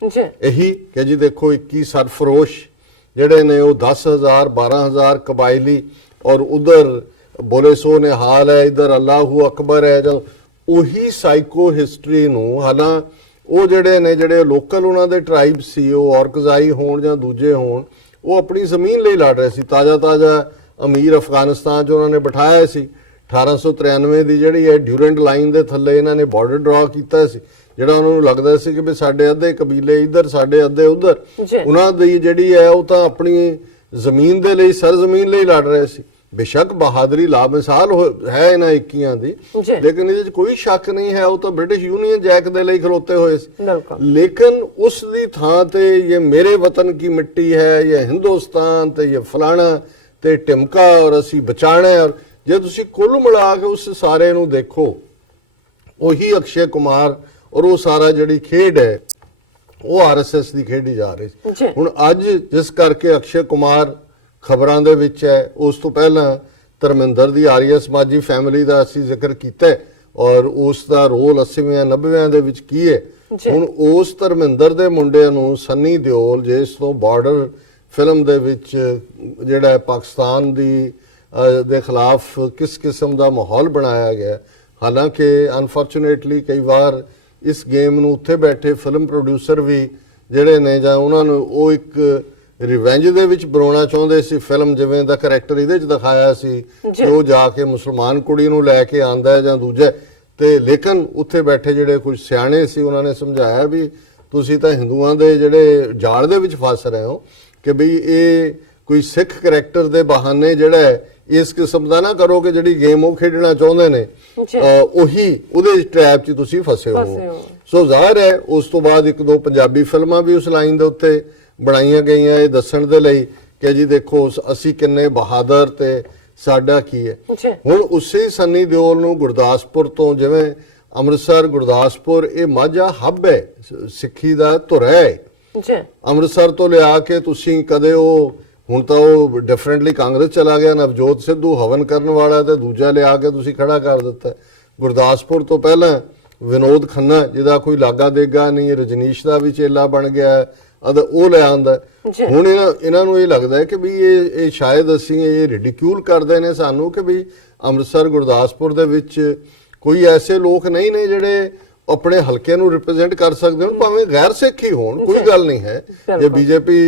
ਇਹੀ ਕਿ ਜੀ ਦੇਖੋ 21 ਸਰਫਰੋਸ਼ ਜਿਹੜੇ ਨੇ ਉਹ 10,000 12,000 ਕਬਾਇਲੀ, ਔਰ ਉਧਰ ਬੋਲੇ ਸੋ ਨੇ ਹਾਲ ਹੈ, ਇਧਰ ਅੱਲਾਹੂ ਅਕਬਰ ਹੈ, ਜਾਂ ਉਹੀ ਸਾਈਕੋ ਹਿਸਟਰੀ ਨੂੰ, ਹਾਲਾਂ ਉਹ ਜਿਹੜੇ ਨੇ ਜਿਹੜੇ ਲੋਕਲ ਉਹਨਾਂ ਦੇ ਟ੍ਰਾਈਬ ਸੀ, ਉਹ ਔਰਕਜ਼ਾਈ ਹੋਣ ਜਾਂ ਦੂਜੇ ਹੋਣ, ਉਹ ਆਪਣੀ ਜ਼ਮੀਨ ਲਈ ਲੜ ਰਹੇ ਸੀ। ਤਾਜ਼ਾ ਅਮੀਰ ਅਫਗਾਨਿਸਤਾਨ 'ਚ ਉਹਨਾਂ ਨੇ ਬਿਠਾਇਆ ਸੀ। 1893 ਦੀ ਜਿਹੜੀ ਹੈ ਡਿਊਰੈਂਟ ਲਾਈਨ ਦੇ ਥੱਲੇ ਇਹਨਾਂ ਨੇ ਬਾਰਡਰ ਡਰਾ ਕੀਤਾ ਸੀ, ਜਿਹੜਾ ਉਹਨਾਂ ਨੂੰ ਲੱਗਦਾ ਸੀ ਕਿ ਵੀ ਸਾਡੇ ਅੱਧੇ ਕਬੀਲੇ ਇੱਧਰ, ਸਾਡੇ ਅੱਧੇ ਉੱਧਰ, ਉਹਨਾਂ ਦੀ ਜਿਹੜੀ ਹੈ ਉਹ ਤਾਂ ਆਪਣੀ ਜ਼ਮੀਨ ਦੇ ਲਈ, ਸਰਜ਼ਮੀਨ ਲਈ ਲੜ ਰਹੇ ਸੀ। ਬੇਸ਼ੱਕ ਬਹਾਦਰੀ ਲਾਮਿਸਾਲ ਹੈ ਇਹਨਾਂ 21 ਦੀ, ਲੇਕਿਨ ਇਹਦੇ 'ਚ ਕੋਈ ਸ਼ੱਕ ਨਹੀਂ ਹੈ ਉਹ ਤਾਂ ਬ੍ਰਿਟਿਸ਼ ਯੂਨੀਅਨ ਜੈਕ ਦੇ ਲਈ ਖਲੋਤੇ ਹੋਏ ਸੀ। ਲੇਕਿਨ ਉਸ ਦੀ ਥਾਂ ਤੇ ਇਹ ਮੇਰੇ ਵਤਨ ਕੀ ਮਿੱਟੀ ਹੈ, ਇਹ ਹਿੰਦੁਸਤਾਨ ਤੇ ਇਹ ਫਲਾਣਾ ਤੇ ਟਿਮਕਾ, ਔਰ ਅਸੀਂ ਬਚਾਣਾ। ਔਰ ਜੇ ਤੁਸੀਂ ਕੁੱਲ ਮਿਲਾ ਕੇ ਉਸ ਸਾਰੇ ਨੂੰ ਦੇਖੋ, ਉਹੀ ਅਕਸ਼ੇ ਕੁਮਾਰ ਔਰ ਉਹ ਸਾਰਾ ਜਿਹੜੀ ਖੇਡ ਹੈ ਉਹ ਆਰਐਸਐਸ ਦੀ ਖੇਡੀ ਜਾ ਰਹੀ ਸੀ। ਹੁਣ ਅੱਜ ਜਿਸ ਕਰਕੇ ਅਕਸ਼ੇ ਕੁਮਾਰ ਖਬਰਾਂ ਦੇ ਵਿੱਚ ਹੈ, ਉਸ ਤੋਂ ਪਹਿਲਾਂ ਧਰਮਿੰਦਰ ਦੀ ਆਰੀਆ ਸਮਾਜੀ ਫੈਮਿਲੀ ਦਾ ਅਸੀਂ ਜ਼ਿਕਰ ਕੀਤਾ ਔਰ ਉਸ ਦਾ ਰੋਲ 80ਵਿਆਂ 90ਵਿਆਂ ਦੇ ਵਿੱਚ ਕੀ ਹੈ। ਹੁਣ ਉਸ ਧਰਮਿੰਦਰ ਦੇ ਮੁੰਡੇ ਨੂੰ ਸੰਨੀ ਦਿਓਲ, ਜਿਸ ਤੋਂ ਬਾਰਡਰ ਫਿਲਮ ਦੇ ਵਿੱਚ ਜਿਹੜਾ ਪਾਕਿਸਤਾਨ ਦੇ ਖਿਲਾਫ ਕਿਸ ਕਿਸਮ ਦਾ ਮਾਹੌਲ ਬਣਾਇਆ ਗਿਆ, ਹਾਲਾਂਕਿ ਅਨਫੋਰਚੂਨੇਟਲੀ ਕਈ ਵਾਰ ਇਸ ਗੇਮ ਨੂੰ ਉੱਥੇ ਬੈਠੇ ਫਿਲਮ ਪ੍ਰੋਡਿਊਸਰ ਵੀ ਜਿਹੜੇ ਨੇ, ਜਾਂ ਉਹਨਾਂ ਨੂੰ ਉਹ ਇੱਕ ਰਿਵੈਂਜ ਦੇ ਵਿੱਚ ਬਣਾਉਣਾ ਚਾਹੁੰਦੇ ਸੀ ਫਿਲਮ, ਜਿਵੇਂ ਦਾ ਕਰੈਕਟਰ ਇਹਦੇ ਚ ਦਿਖਾਇਆ ਸੀ, ਉਹ ਜਾ ਕੇ ਮੁਸਲਮਾਨ ਕੁੜੀ ਨੂੰ ਲੈ ਕੇ ਆਂਦਾ ਜਾਂ ਦੂਜਾ, ਤੇ ਲੇਕਿਨ ਉੱਥੇ ਬੈਠੇ ਜਿਹੜੇ ਕੁਝ ਸਿਆਣੇ ਸੀ ਉਹਨਾਂ ਨੇ ਸਮਝਾਇਆ ਵੀ ਤੁਸੀਂ ਤਾਂ ਹਿੰਦੂਆਂ ਦੇ ਜਿਹੜੇ ਜਾਲ ਦੇ ਵਿੱਚ ਫਸ ਰਹੇ ਹੋ, ਕਿ ਬਈ ਇਹ ਕੋਈ ਸਿੱਖ ਕਰੈਕਟਰ ਦੇ ਬਹਾਨੇ ਜਿਹੜਾ ਇਸ ਕਿਸਮ ਦਾ ਨਾ ਕਰੋ ਕਿ ਜਿਹੜੀ ਗੇਮ ਉਹ ਖੇਡਣਾ ਚਾਹੁੰਦੇ ਨੇ ਉਹੀ ਉਹਦੇ ਟ੍ਰੈਪ 'ਚ ਤੁਸੀਂ ਫਸੇ ਹੋ। ਸੋ ਜ਼ਾਹਿਰ ਹੈ ਉਸ ਤੋਂ ਬਾਅਦ ਇੱਕ ਦੋ ਪੰਜਾਬੀ ਫਿਲਮਾਂ ਵੀ ਉਸ ਲਾਈਨ ਦੇ ਉੱਤੇ ਬਣਾਈਆਂ ਗਈਆਂ ਇਹ ਦੱਸਣ ਦੇ ਲਈ ਕਿ ਜੀ ਦੇਖੋ ਅਸੀਂ ਕਿੰਨੇ ਬਹਾਦਰ ਤੇ ਸਾਡਾ ਕੀ ਹੈ। ਹੁਣ ਉਸੇ ਸੰਨੀ ਦਿਓਲ ਨੂੰ ਗੁਰਦਾਸਪੁਰ ਤੋਂ, ਜਿਵੇਂ ਅੰਮ੍ਰਿਤਸਰ ਗੁਰਦਾਸਪੁਰ ਇਹ ਮਾਝਾ ਹੱਬ ਹੈ, ਸਿੱਖੀ ਦਾ ਧੁਰਾ ਹੈ, ਅੰਮ੍ਰਿਤਸਰ ਤੋਂ ਲਿਆ ਕੇ ਤੁਸੀਂ ਕਦੇ ਉਹ, ਹੁਣ ਤਾਂ ਉਹ ਡਿਫਰੈਂਟਲੀ ਕਾਂਗਰਸ ਚਲਾ ਗਿਆ, ਨਵਜੋਤ ਸਿੱਧੂ ਹਵਨ ਕਰਨ ਵਾਲਾ, ਤੇ ਦੂਜਾ ਲਿਆ ਕੇ ਤੁਸੀਂ ਖੜਾ ਕਰ ਦਿੱਤਾ। ਗੁਰਦਾਸਪੁਰ ਤੋਂ ਪਹਿਲਾਂ ਵਿਨੋਦ ਖੰਨਾ ਜਿਹਦਾ ਕੋਈ ਲਾਗਾ ਦੇਗਾ ਨਹੀਂ, ਰਜਨੀਸ਼ ਦਾ ਵੀ ਚੇਲਾ ਬਣ ਗਿਆ, ਉਹ ਲੈ ਆਂਦਾ। ਹੁਣ ਇਹਨਾਂ ਨੂੰ ਇਹ ਲੱਗਦਾ ਹੈ ਕਿ ਵੀ ਇਹ ਸ਼ਾਇਦ ਅਸੀਂ ਇਹ ਰਿਡਿਕਿਊਲ ਕਰਦੇ ਨੇ ਸਾਨੂੰ ਕਿ ਵੀ ਅੰਮ੍ਰਿਤਸਰ ਗੁਰਦਾਸਪੁਰ ਦੇ ਵਿੱਚ ਕੋਈ ਐਸੇ ਲੋਕ ਨਹੀਂ ਨੇ ਜਿਹੜੇ ਆਪਣੇ ਹਲਕੇ ਨੂੰ ਰਿਪਰੈਜ਼ੈਂਟ ਕਰ ਸਕਦੇ ਹੋਣ, ਭਾਵੇਂ ਗੈਰ ਸਿੱਖ ਹੀ ਹੋਣ, ਕੋਈ ਗੱਲ ਨਹੀਂ ਹੈ। ਜੇ ਬੀਜੇਪੀ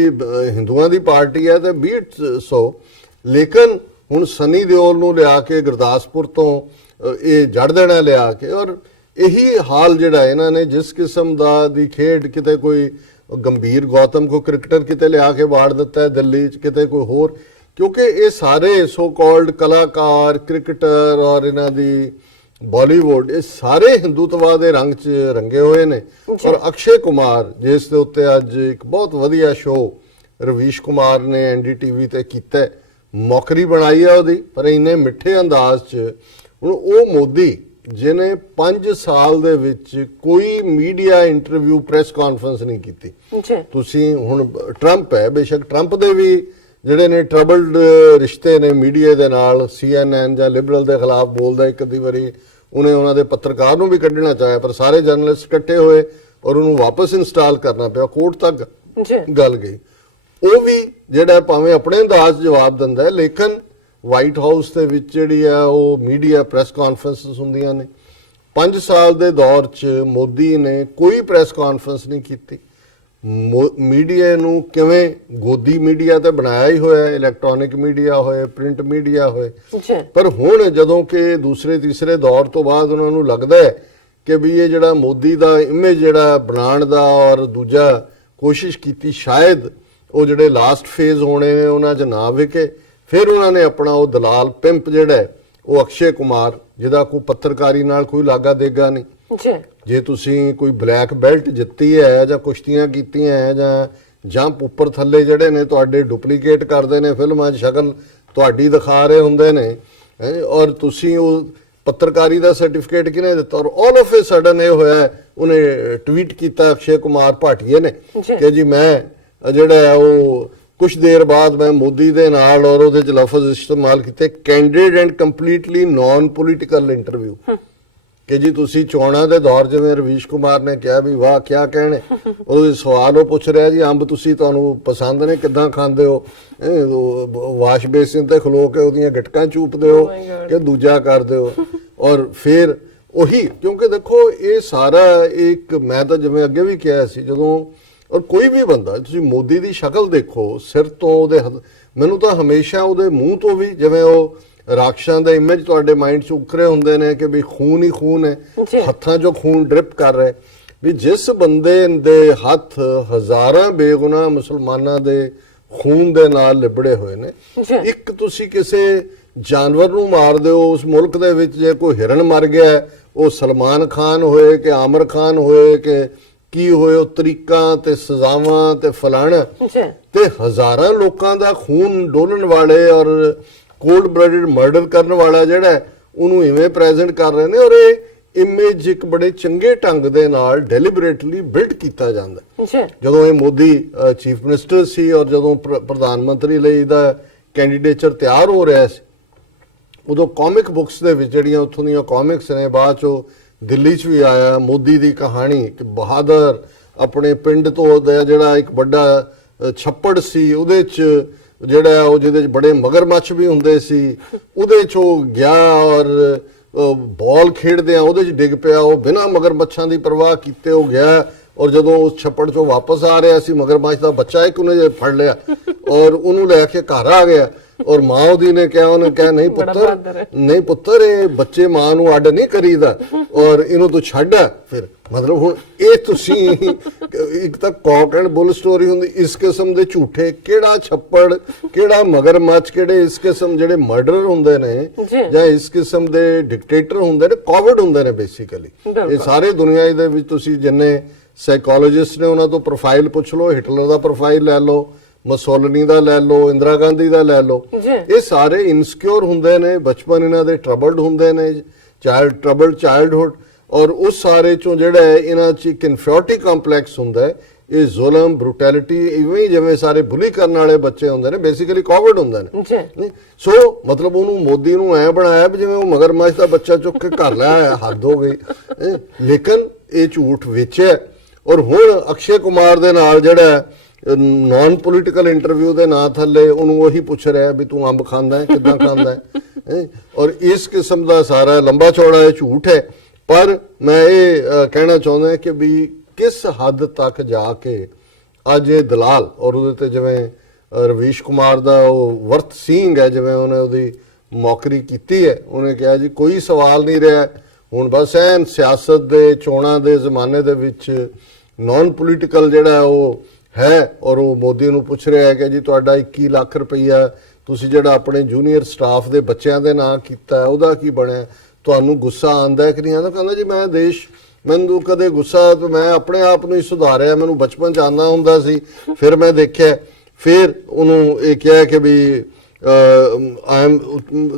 ਹਿੰਦੂਆਂ ਦੀ ਪਾਰਟੀ ਹੈ ਤੇ ਬੀ ਇਟ ਸੋ, ਲੇਕਿਨ ਹੁਣ ਸੰਨੀ ਦਿਓਲ ਨੂੰ ਲਿਆ ਕੇ ਗੁਰਦਾਸਪੁਰ ਤੋਂ ਇਹ ਜੜ ਦੇਣਾ ਲਿਆ ਕੇ, ਔਰ ਇਹੀ ਹਾਲ ਜਿਹੜਾ ਇਹਨਾਂ ਨੇ ਜਿਸ ਕਿਸਮ ਦਾ ਦੀ ਖੇਡ, ਕਿਤੇ ਕੋਈ ਗੰਭੀਰ ਗੌਤਮ ਕੋ ਕ੍ਰਿਕਟਰ ਕਿਤੇ ਲਿਆ ਕੇ ਵਾੜ ਦਿੱਤਾ ਹੈ ਦਿੱਲੀ 'ਚ, ਕਿਤੇ ਕੋਈ ਹੋਰ, ਕਿਉਂਕਿ ਇਹ ਸਾਰੇ ਸੋ ਕਾਲਡ ਕਲਾਕਾਰ, ਕ੍ਰਿਕਟਰ ਔਰ ਇਹਨਾਂ ਦੀ ਬਾਲੀਵੁੱਡ, ਇਹ ਸਾਰੇ ਹਿੰਦੂਤਵਾ ਦੇ ਰੰਗ 'ਚ ਰੰਗੇ ਹੋਏ ਨੇ। ਔਰ ਅਕਸ਼ੇ ਕੁਮਾਰ ਜਿਸ ਦੇ ਉੱਤੇ ਅੱਜ ਇੱਕ ਬਹੁਤ ਵਧੀਆ ਸ਼ੋਅ ਰਵੀਸ਼ ਕੁਮਾਰ ਨੇ NDTV ਤੇ ਕੀਤਾ, ਮੌਕਰੀ ਬਣਾਈ ਆ ਉਹਦੀ, ਪਰ ਇੰਨੇ ਮਿੱਠੇ ਅੰਦਾਜ਼ 'ਚ। ਹੁਣ ਉਹ ਮੋਦੀ ਜਿਹਨੇ 5 ਸਾਲ ਦੇ ਵਿੱਚ ਕੋਈ ਮੀਡੀਆ ਇੰਟਰਵਿਊ ਪ੍ਰੈਸ ਕਾਨਫਰੰਸ ਨਹੀਂ ਕੀਤੀ। ਤੁਸੀਂ ਹੁਣ ਟਰੰਪ ਹੈ, ਬੇਸ਼ੱਕ ਟਰੰਪ ਦੇ ਵੀ ਜਿਹੜੇ ਨੇ ਟਰਬਲਡ ਰਿਸ਼ਤੇ ਨੇ ਮੀਡੀਆ ਦੇ ਨਾਲ, CNN ਜਾਂ ਲਿਬਰਲ ਦੇ ਖਿਲਾਫ ਬੋਲਦਾ ਇੱਕ ਅੱਧੀ ਵਾਰੀ, ਉਹਨੇ ਉਹਨਾਂ ਦੇ ਪੱਤਰਕਾਰ ਨੂੰ ਵੀ ਕੱਢਣਾ ਚਾਹਿਆ, ਪਰ ਸਾਰੇ ਜਰਨਲਿਸਟ ਇਕੱਠੇ ਹੋਏ ਔਰ ਉਹਨੂੰ ਵਾਪਸ ਇੰਸਟਾਲ ਕਰਨਾ ਪਿਆ, ਕੋਰਟ ਤੱਕ ਗੱਲ ਗਈ। ਉਹ ਵੀ ਜਿਹੜਾ ਭਾਵੇਂ ਆਪਣੇ ਅੰਦਾਜ਼ ਜਵਾਬ ਦਿੰਦਾ ਹੈ, ਲੇਕਿਨ ਵਾਈਟ ਹਾਊਸ ਦੇ ਵਿੱਚ ਜਿਹੜੀ ਆ ਉਹ ਮੀਡੀਆ ਪ੍ਰੈਸ ਕਾਨਫਰੰਸਿਸ ਹੁੰਦੀਆਂ ਨੇ। 5 ਸਾਲ ਦੇ ਦੌਰ 'ਚ ਮੋਦੀ ਨੇ ਕੋਈ ਪ੍ਰੈਸ ਕਾਨਫਰੰਸ ਨਹੀਂ ਕੀਤੀ। ਮੀਡੀਆ ਨੂੰ ਕਿਵੇਂ ਗੋਦੀ ਮੀਡੀਆ ਤੇ ਬਣਾਇਆ ਹੀ ਹੋਇਆ, ਇਲੈਕਟ੍ਰੋਨਿਕ ਮੀਡੀਆ ਹੋਏ, ਪ੍ਰਿੰਟ ਮੀਡੀਆ ਹੋਏ, ਪਰ ਹੁਣ ਜਦੋਂ ਕਿ ਦੂਸਰੇ ਤੀਸਰੇ ਦੌਰ ਤੋਂ ਬਾਅਦ ਉਹਨਾਂ ਨੂੰ ਲੱਗਦਾ ਹੈ ਕਿ ਵੀ ਇਹ ਜਿਹੜਾ ਮੋਦੀ ਦਾ ਇਮੇਜ ਜਿਹੜਾ ਬਣਾਉਣ ਦਾ ਔਰ ਦੂਜਾ ਕੋਸ਼ਿਸ਼ ਕੀਤੀ, ਸ਼ਾਇਦ ਉਹ ਜਿਹੜੇ ਲਾਸਟ ਫੇਜ਼ ਹੋਣੇ ਨੇ ਉਹਨਾਂ 'ਚ ਨਾ ਵਿਕੇ। ਫਿਰ ਉਹਨਾਂ ਨੇ ਆਪਣਾ ਉਹ ਦਲਾਲ ਪਿੰਪ ਜਿਹੜਾ ਹੈ, ਉਹ ਅਕਸ਼ੇ ਕੁਮਾਰ, ਜਿਹਦਾ ਕੋਈ ਪੱਤਰਕਾਰੀ ਨਾਲ ਕੋਈ ਲਾਗਾ ਦੇਗਾ ਨਹੀਂ। ਜੇ ਤੁਸੀਂ ਕੋਈ ਬਲੈਕ ਬੈਲਟ ਜਿੱਤੀ ਹੈ ਜਾਂ ਕੁਸ਼ਤੀਆਂ ਕੀਤੀਆਂ ਹੈ ਜਾਂ ਜੰਪ ਉੱਪਰ ਥੱਲੇ ਜਿਹੜੇ ਨੇ ਤੁਹਾਡੇ ਡੁਪਲੀਕੇਟ ਕਰਦੇ ਨੇ ਫਿਲਮਾਂ 'ਚ, ਸ਼ਕਲ ਤੁਹਾਡੀ ਦਿਖਾ ਰਹੇ ਹੁੰਦੇ ਨੇ, ਔਰ ਤੁਸੀਂ ਉਹ ਪੱਤਰਕਾਰੀ ਦਾ ਸਰਟੀਫਿਕੇਟ ਕਿਹਨੇ ਦਿੱਤਾ? ਔਰ ਆਲ ਆਫ ਅ ਸਡਨ ਇਹ ਹੋਇਆ, ਉਹਨੇ ਟਵੀਟ ਕੀਤਾ ਅਕਸ਼ੇ ਕੁਮਾਰ ਭਾਟੀਏ ਨੇ ਕਿ ਜੀ ਮੈਂ ਜਿਹੜਾ ਹੈ ਉਹ ਕੁਝ ਦੇਰ ਬਾਅਦ ਮੈਂ ਮੋਦੀ ਦੇ ਨਾਲ, ਔਰ ਉਹਦੇ 'ਚ ਲਫ਼ਜ਼ ਇਸਤੇਮਾਲ ਕੀਤੇ candid and completely non political interview, ਕਿ ਜੀ ਤੁਸੀਂ ਚੋਣਾਂ ਦੇ ਦੌਰ ਜਿਵੇਂ ਰਵੀਸ਼ ਕੁਮਾਰ ਨੇ ਕਿਹਾ ਵੀ ਵਾਹ ਕਿਆ ਕਹਿਣੇ, ਉਹਦੇ ਸਵਾਲ ਉਹ ਪੁੱਛ ਰਿਹਾ ਜੀ ਅੰਬ ਤੁਸੀਂ ਤੁਹਾਨੂੰ ਪਸੰਦ ਨੇ, ਕਿੱਦਾਂ ਖਾਂਦੇ ਹੋ, ਵਾਸ਼ ਬੇਸਿਨ ਤੇ ਖਲੋ ਕੇ ਉਹਦੀਆਂ ਗਟਕਾਂ ਚੂਪਦੇ ਹੋ ਕਿ ਦੂਜਾ ਕਰਦੇ ਹੋ। ਔਰ ਫਿਰ ਉਹੀ, ਕਿਉਂਕਿ ਦੇਖੋ ਇਹ ਸਾਰਾ ਇੱਕ, ਮੈਂ ਤਾਂ ਜਿਵੇਂ ਅੱਗੇ ਵੀ ਕਿਹਾ ਸੀ, ਜਦੋਂ ਔਰ ਕੋਈ ਵੀ ਬੰਦਾ ਤੁਸੀਂ ਮੋਦੀ ਦੀ ਸ਼ਕਲ ਦੇਖੋ, ਸਿਰ ਤੋਂ ਉਹਦੇ, ਮੈਨੂੰ ਤਾਂ ਹਮੇਸ਼ਾ ਉਹਦੇ ਮੂੰਹ ਤੋਂ ਵੀ ਜਿਵੇਂ ਉਹ ਰਾਖਸ਼ਾਂ ਦਾ ਇਮੇਜ ਤੁਹਾਡੇ ਮਾਈਂਡ 'ਚ ਉਕਰੇ ਹੁੰਦੇ ਨੇ ਕਿ ਵੀ ਖੂਨ ਹੀ ਖੂਨ ਹੈ, ਹੱਥਾਂ 'ਚੋਂ ਖੂਨ ਡ੍ਰਿਪ ਕਰ ਰਿਹਾ, ਵੀ ਜਿਸ ਬੰਦੇ ਦੇ ਹੱਥ ਹਜ਼ਾਰਾਂ ਬੇਗੁਨਾਹ ਮੁਸਲਮਾਨਾਂ ਦੇ ਖੂਨ ਦੇ ਨਾਲ ਲਿਬੜੇ ਹੋਏ ਨੇ, ਇੱਕ ਤੁਸੀਂ ਕਿਸੇ ਜਾਨਵਰ ਨੂੰ ਮਾਰ ਦਿਓ। ਉਸ ਮੁਲਕ ਦੇ ਵਿੱਚ ਜੇ ਕੋਈ ਹਿਰਨ ਮਰ ਗਿਆ, ਉਹ ਸਲਮਾਨ ਖਾਨ ਹੋਏ ਕਿ ਆਮਰ ਖਾਨ ਹੋਏ ਕਿ ਕੀ ਹੋਏ, ਉਹ ਤਰੀਕਾਂ ਤੇ ਸਜ਼ਾਵਾਂ ਤੇ ਫਲਾਣਾ, ਤੇ ਹਜ਼ਾਰਾਂ ਲੋਕਾਂ ਦਾ ਖੂਨ ਡੋਲਣ ਵਾਲੇ ਔਰ ਕੋਲਡ ਬਲੱਡਡ ਮਰਡਰ ਕਰਨ ਵਾਲਾ ਜਿਹੜਾ ਉਹਨੂੰ ਇਵੇਂ ਪ੍ਰੈਜ਼ੈਂਟ ਕਰ ਰਹੇ ਨੇ। ਔਰ ਇਹ ਇਮੇਜ ਇੱਕ ਬੜੇ ਚੰਗੇ ਢੰਗ ਦੇ ਨਾਲ ਡੈਲੀਬਰੇਟਲੀ ਬਿਲਡ ਕੀਤਾ ਜਾਂਦਾ। ਜਦੋਂ ਇਹ ਮੋਦੀ ਚੀਫ ਮਿਨਿਸਟਰ ਸੀ ਔਰ ਜਦੋਂ ਪ੍ਰਧਾਨ ਮੰਤਰੀ ਲਈ ਦਾ ਕੈਂਡੀਡੇਚਰ ਤਿਆਰ ਹੋ ਰਿਹਾ ਸੀ, ਉਦੋਂ ਕਾਮਿਕ ਬੁੱਕਸ ਦੇ ਵਿੱਚ ਜਿਹੜੀਆਂ ਉੱਥੋਂ ਦੀਆਂ ਕਾਮਿਕਸ ਨੇ, ਬਾਅਦ 'ਚੋਂ ਦਿੱਲੀ 'ਚ ਵੀ ਆਇਆ ਮੋਦੀ ਦੀ ਕਹਾਣੀ ਕਿ ਬਹਾਦਰ ਆਪਣੇ ਪਿੰਡ ਤੋਂ ਜਿਹੜਾ ਇੱਕ ਵੱਡਾ ਛੱਪੜ ਸੀ, ਉਹਦੇ 'ਚ ਜਿਹੜਾ ਉਹ ਜਿਹਦੇ 'ਚ ਬੜੇ ਮਗਰਮੱਛ ਵੀ ਹੁੰਦੇ ਸੀ, ਉਹਦੇ 'ਚ ਉਹ ਗਿਆ ਔਰ ਬਾਲ ਖੇਡਦੇ ਆ ਉਹਦੇ 'ਚ ਡਿੱਗ ਪਿਆ, ਉਹ ਬਿਨਾਂ ਮਗਰਮੱਛਾਂ ਦੀ ਪਰਵਾਹ ਕੀਤੇ ਉਹ ਗਿਆ, ਔਰ ਜਦੋਂ ਉਸ ਛੱਪੜ 'ਚੋਂ ਵਾਪਸ ਆ ਰਿਹਾ ਸੀ, ਮਗਰਮੱਛ ਦਾ ਬੱਚਾ ਇੱਕ ਉਹਨੇ ਫੜ ਲਿਆ ਔਰ ਉਹਨੂੰ ਲੈ ਕੇ ਘਰ ਆ ਗਿਆ। ਔਰ ਮਾਂ ਉਹਦੀ ਨੇ ਕਿਹਾ, ਉਹਨੇ ਕਿਹਾ ਨਹੀਂ ਪੁੱਤਰ ਇਹ ਬੱਚੇ ਮਾਂ ਨੂੰ ਅੱਡ ਨਹੀਂ ਕਰੀਦਾ ਔਰ ਇਹਨੂੰ ਤੂੰ ਛੱਡ। ਫਿਰ ਮਤਲਬ ਹੁਣ ਇਹ ਤੁਸੀਂ ਇੱਕ ਤਾਂ ਕੌਕ ਐਂਡ ਬੁੱਲ ਸਟੋਰੀ ਹੁੰਦੀ, ਇਸ ਕਿਸਮ ਦੇ ਝੂਠੇ, ਕਿਹੜਾ ਛੱਪੜ, ਕਿਹੜਾ ਮਗਰਮੱਛ, ਕਿਹੜੇ ਇਸ ਕਿਸਮ ਜਿਹੜੇ ਮਰਡਰਰ ਹੁੰਦੇ ਨੇ ਜਾਂ ਇਸ ਕਿਸਮ ਦੇ ਡਿਕਟੇਟਰ ਹੁੰਦੇ ਨੇ, ਕੋਵਿਡ ਹੁੰਦੇ ਨੇ ਬੇਸਿਕਲੀ। ਇਹ ਸਾਰੇ ਦੁਨੀਆ ਦੇ ਵਿੱਚ ਤੁਸੀਂ ਜਿੰਨੇ ਸਾਈਕੋਲੋਜਿਸਟ ਨੇ ਉਹਨਾਂ ਤੋਂ ਪ੍ਰੋਫਾਈਲ ਪੁੱਛ ਲਓ, ਹਿਟਲਰ ਦਾ ਪ੍ਰੋਫਾਈਲ ਲੈ ਲਓ, ਮਸੋਲਨੀ ਦਾ ਲੈ ਲਓ, ਇੰਦਰਾ ਗਾਂਧੀ ਦਾ ਲੈ ਲਓ, ਇਹ ਸਾਰੇ ਇਨਸਿਕਿਉਰ ਹੁੰਦੇ ਨੇ, ਬਚਪਨ ਇਹਨਾਂ ਦੇ ਟਰਬਲਡ ਹੁੰਦੇ ਨੇ, ਟਰਬਲਡ ਚਾਈਲਡਹੁੱਡ, ਔਰ ਉਸ ਸਾਰੇ ਚੋਂ ਜਿਹੜਾ ਹੈ ਇਹਨਾਂ 'ਚ ਇੱਕ ਇਨਫੀਰੀਅਰਿਟੀ ਕੰਪਲੈਕਸ ਹੁੰਦਾ ਹੈ। ਇਹ ਜ਼ੁਲਮ, ਬਰੂਟੈਲਿਟੀ, ਇਵੇਂ ਜਿਵੇਂ ਸਾਰੇ ਬੁਲੀ ਕਰਨ ਵਾਲੇ ਬੱਚੇ ਹੁੰਦੇ ਨੇ, ਬੇਸਿਕਲੀ ਕੋਵਿਡ ਹੁੰਦੇ ਨੇ। ਸੋ ਮਤਲਬ ਉਹਨੂੰ ਮੋਦੀ ਨੂੰ ਐ ਬਣਾਇਆ ਵੀ ਜਿਵੇਂ ਉਹ ਮਗਰਮੱਛ ਦਾ ਬੱਚਾ ਚੁੱਕ ਕੇ ਘਰ ਲੈ ਆਇਆ, ਹੱਦ ਹੋ ਗਈ। ਲੇਕਿਨ ਇਹ ਝੂਠ ਵੇਚਿਆ। ਔਰ ਹੁਣ ਅਕਸ਼ੇ ਕੁਮਾਰ ਦੇ ਨਾਲ ਜਿਹੜਾ ਨਾਨ ਪੋਲੀਟੀਕਲ ਇੰਟਰਵਿਊ ਦੇ ਨਾਂ ਥੱਲੇ ਉਹਨੂੰ ਉਹੀ ਪੁੱਛ ਰਿਹਾ ਵੀ ਤੂੰ ਅੰਬ ਖਾਂਦਾ ਹੈ, ਕਿੱਦਾਂ ਖਾਂਦਾ ਹੈ, ਔਰ ਇਸ ਕਿਸਮ ਦਾ ਸਾਰਾ ਲੰਬਾ ਚੌੜਾ ਇਹ ਝੂਠ ਹੈ। ਪਰ ਮੈਂ ਇਹ ਕਹਿਣਾ ਚਾਹੁੰਦਾ ਕਿ ਵੀ ਕਿਸ ਹੱਦ ਤੱਕ ਜਾ ਕੇ ਅੱਜ ਇਹ ਦਲਾਲ, ਔਰ ਉਹਦੇ ਤੇ ਜਿਵੇਂ ਰਵੀਸ਼ ਕੁਮਾਰ ਦਾ ਉਹ ਵਰਤ ਸਿੰਘ ਹੈ, ਜਿਵੇਂ ਉਹਨੇ ਉਹਦੀ ਮੌਕਰੀ ਕੀਤੀ ਹੈ, ਉਹਨੇ ਕਿਹਾ ਜੀ ਕੋਈ ਸਵਾਲ ਨਹੀਂ ਰਿਹਾ, ਹੁਣ ਬਸ ਐਨ ਸਿਆਸਤ ਦੇ ਚੋਣਾਂ ਦੇ ਜ਼ਮਾਨੇ ਦੇ ਵਿੱਚ ਨਾਨ ਪੋਲੀਟੀਕਲ ਜਿਹੜਾ ਉਹ ਹੈ। ਔਰ ਉਹ ਮੋਦੀ ਨੂੰ ਪੁੱਛ ਰਿਹਾ ਹੈ ਕਿ ਜੀ ਤੁਹਾਡਾ 21 ਲੱਖ ਰੁਪਈਆ ਤੁਸੀਂ ਜਿਹੜਾ ਆਪਣੇ ਜੂਨੀਅਰ ਸਟਾਫ ਦੇ ਬੱਚਿਆਂ ਦੇ ਨਾਂ ਕੀਤਾ ਉਹਦਾ ਕੀ ਬਣਿਆ, ਤੁਹਾਨੂੰ ਗੁੱਸਾ ਆਉਂਦਾ ਕਿ ਨਹੀਂ ਆਉਂਦਾ? ਕਹਿੰਦਾ ਜੀ ਮੈਂ ਮੈਨੂੰ ਕਦੇ ਗੁੱਸਾ, ਮੈਂ ਆਪਣੇ ਆਪ ਨੂੰ ਹੀ ਸੁਧਾਰਿਆ, ਮੈਨੂੰ ਬਚਪਨ 'ਚ ਆਉਂਦਾ ਹੁੰਦਾ ਸੀ, ਫਿਰ ਮੈਂ ਦੇਖਿਆ, ਫਿਰ ਉਹਨੂੰ ਇਹ ਕਿਹਾ ਕਿ ਵੀ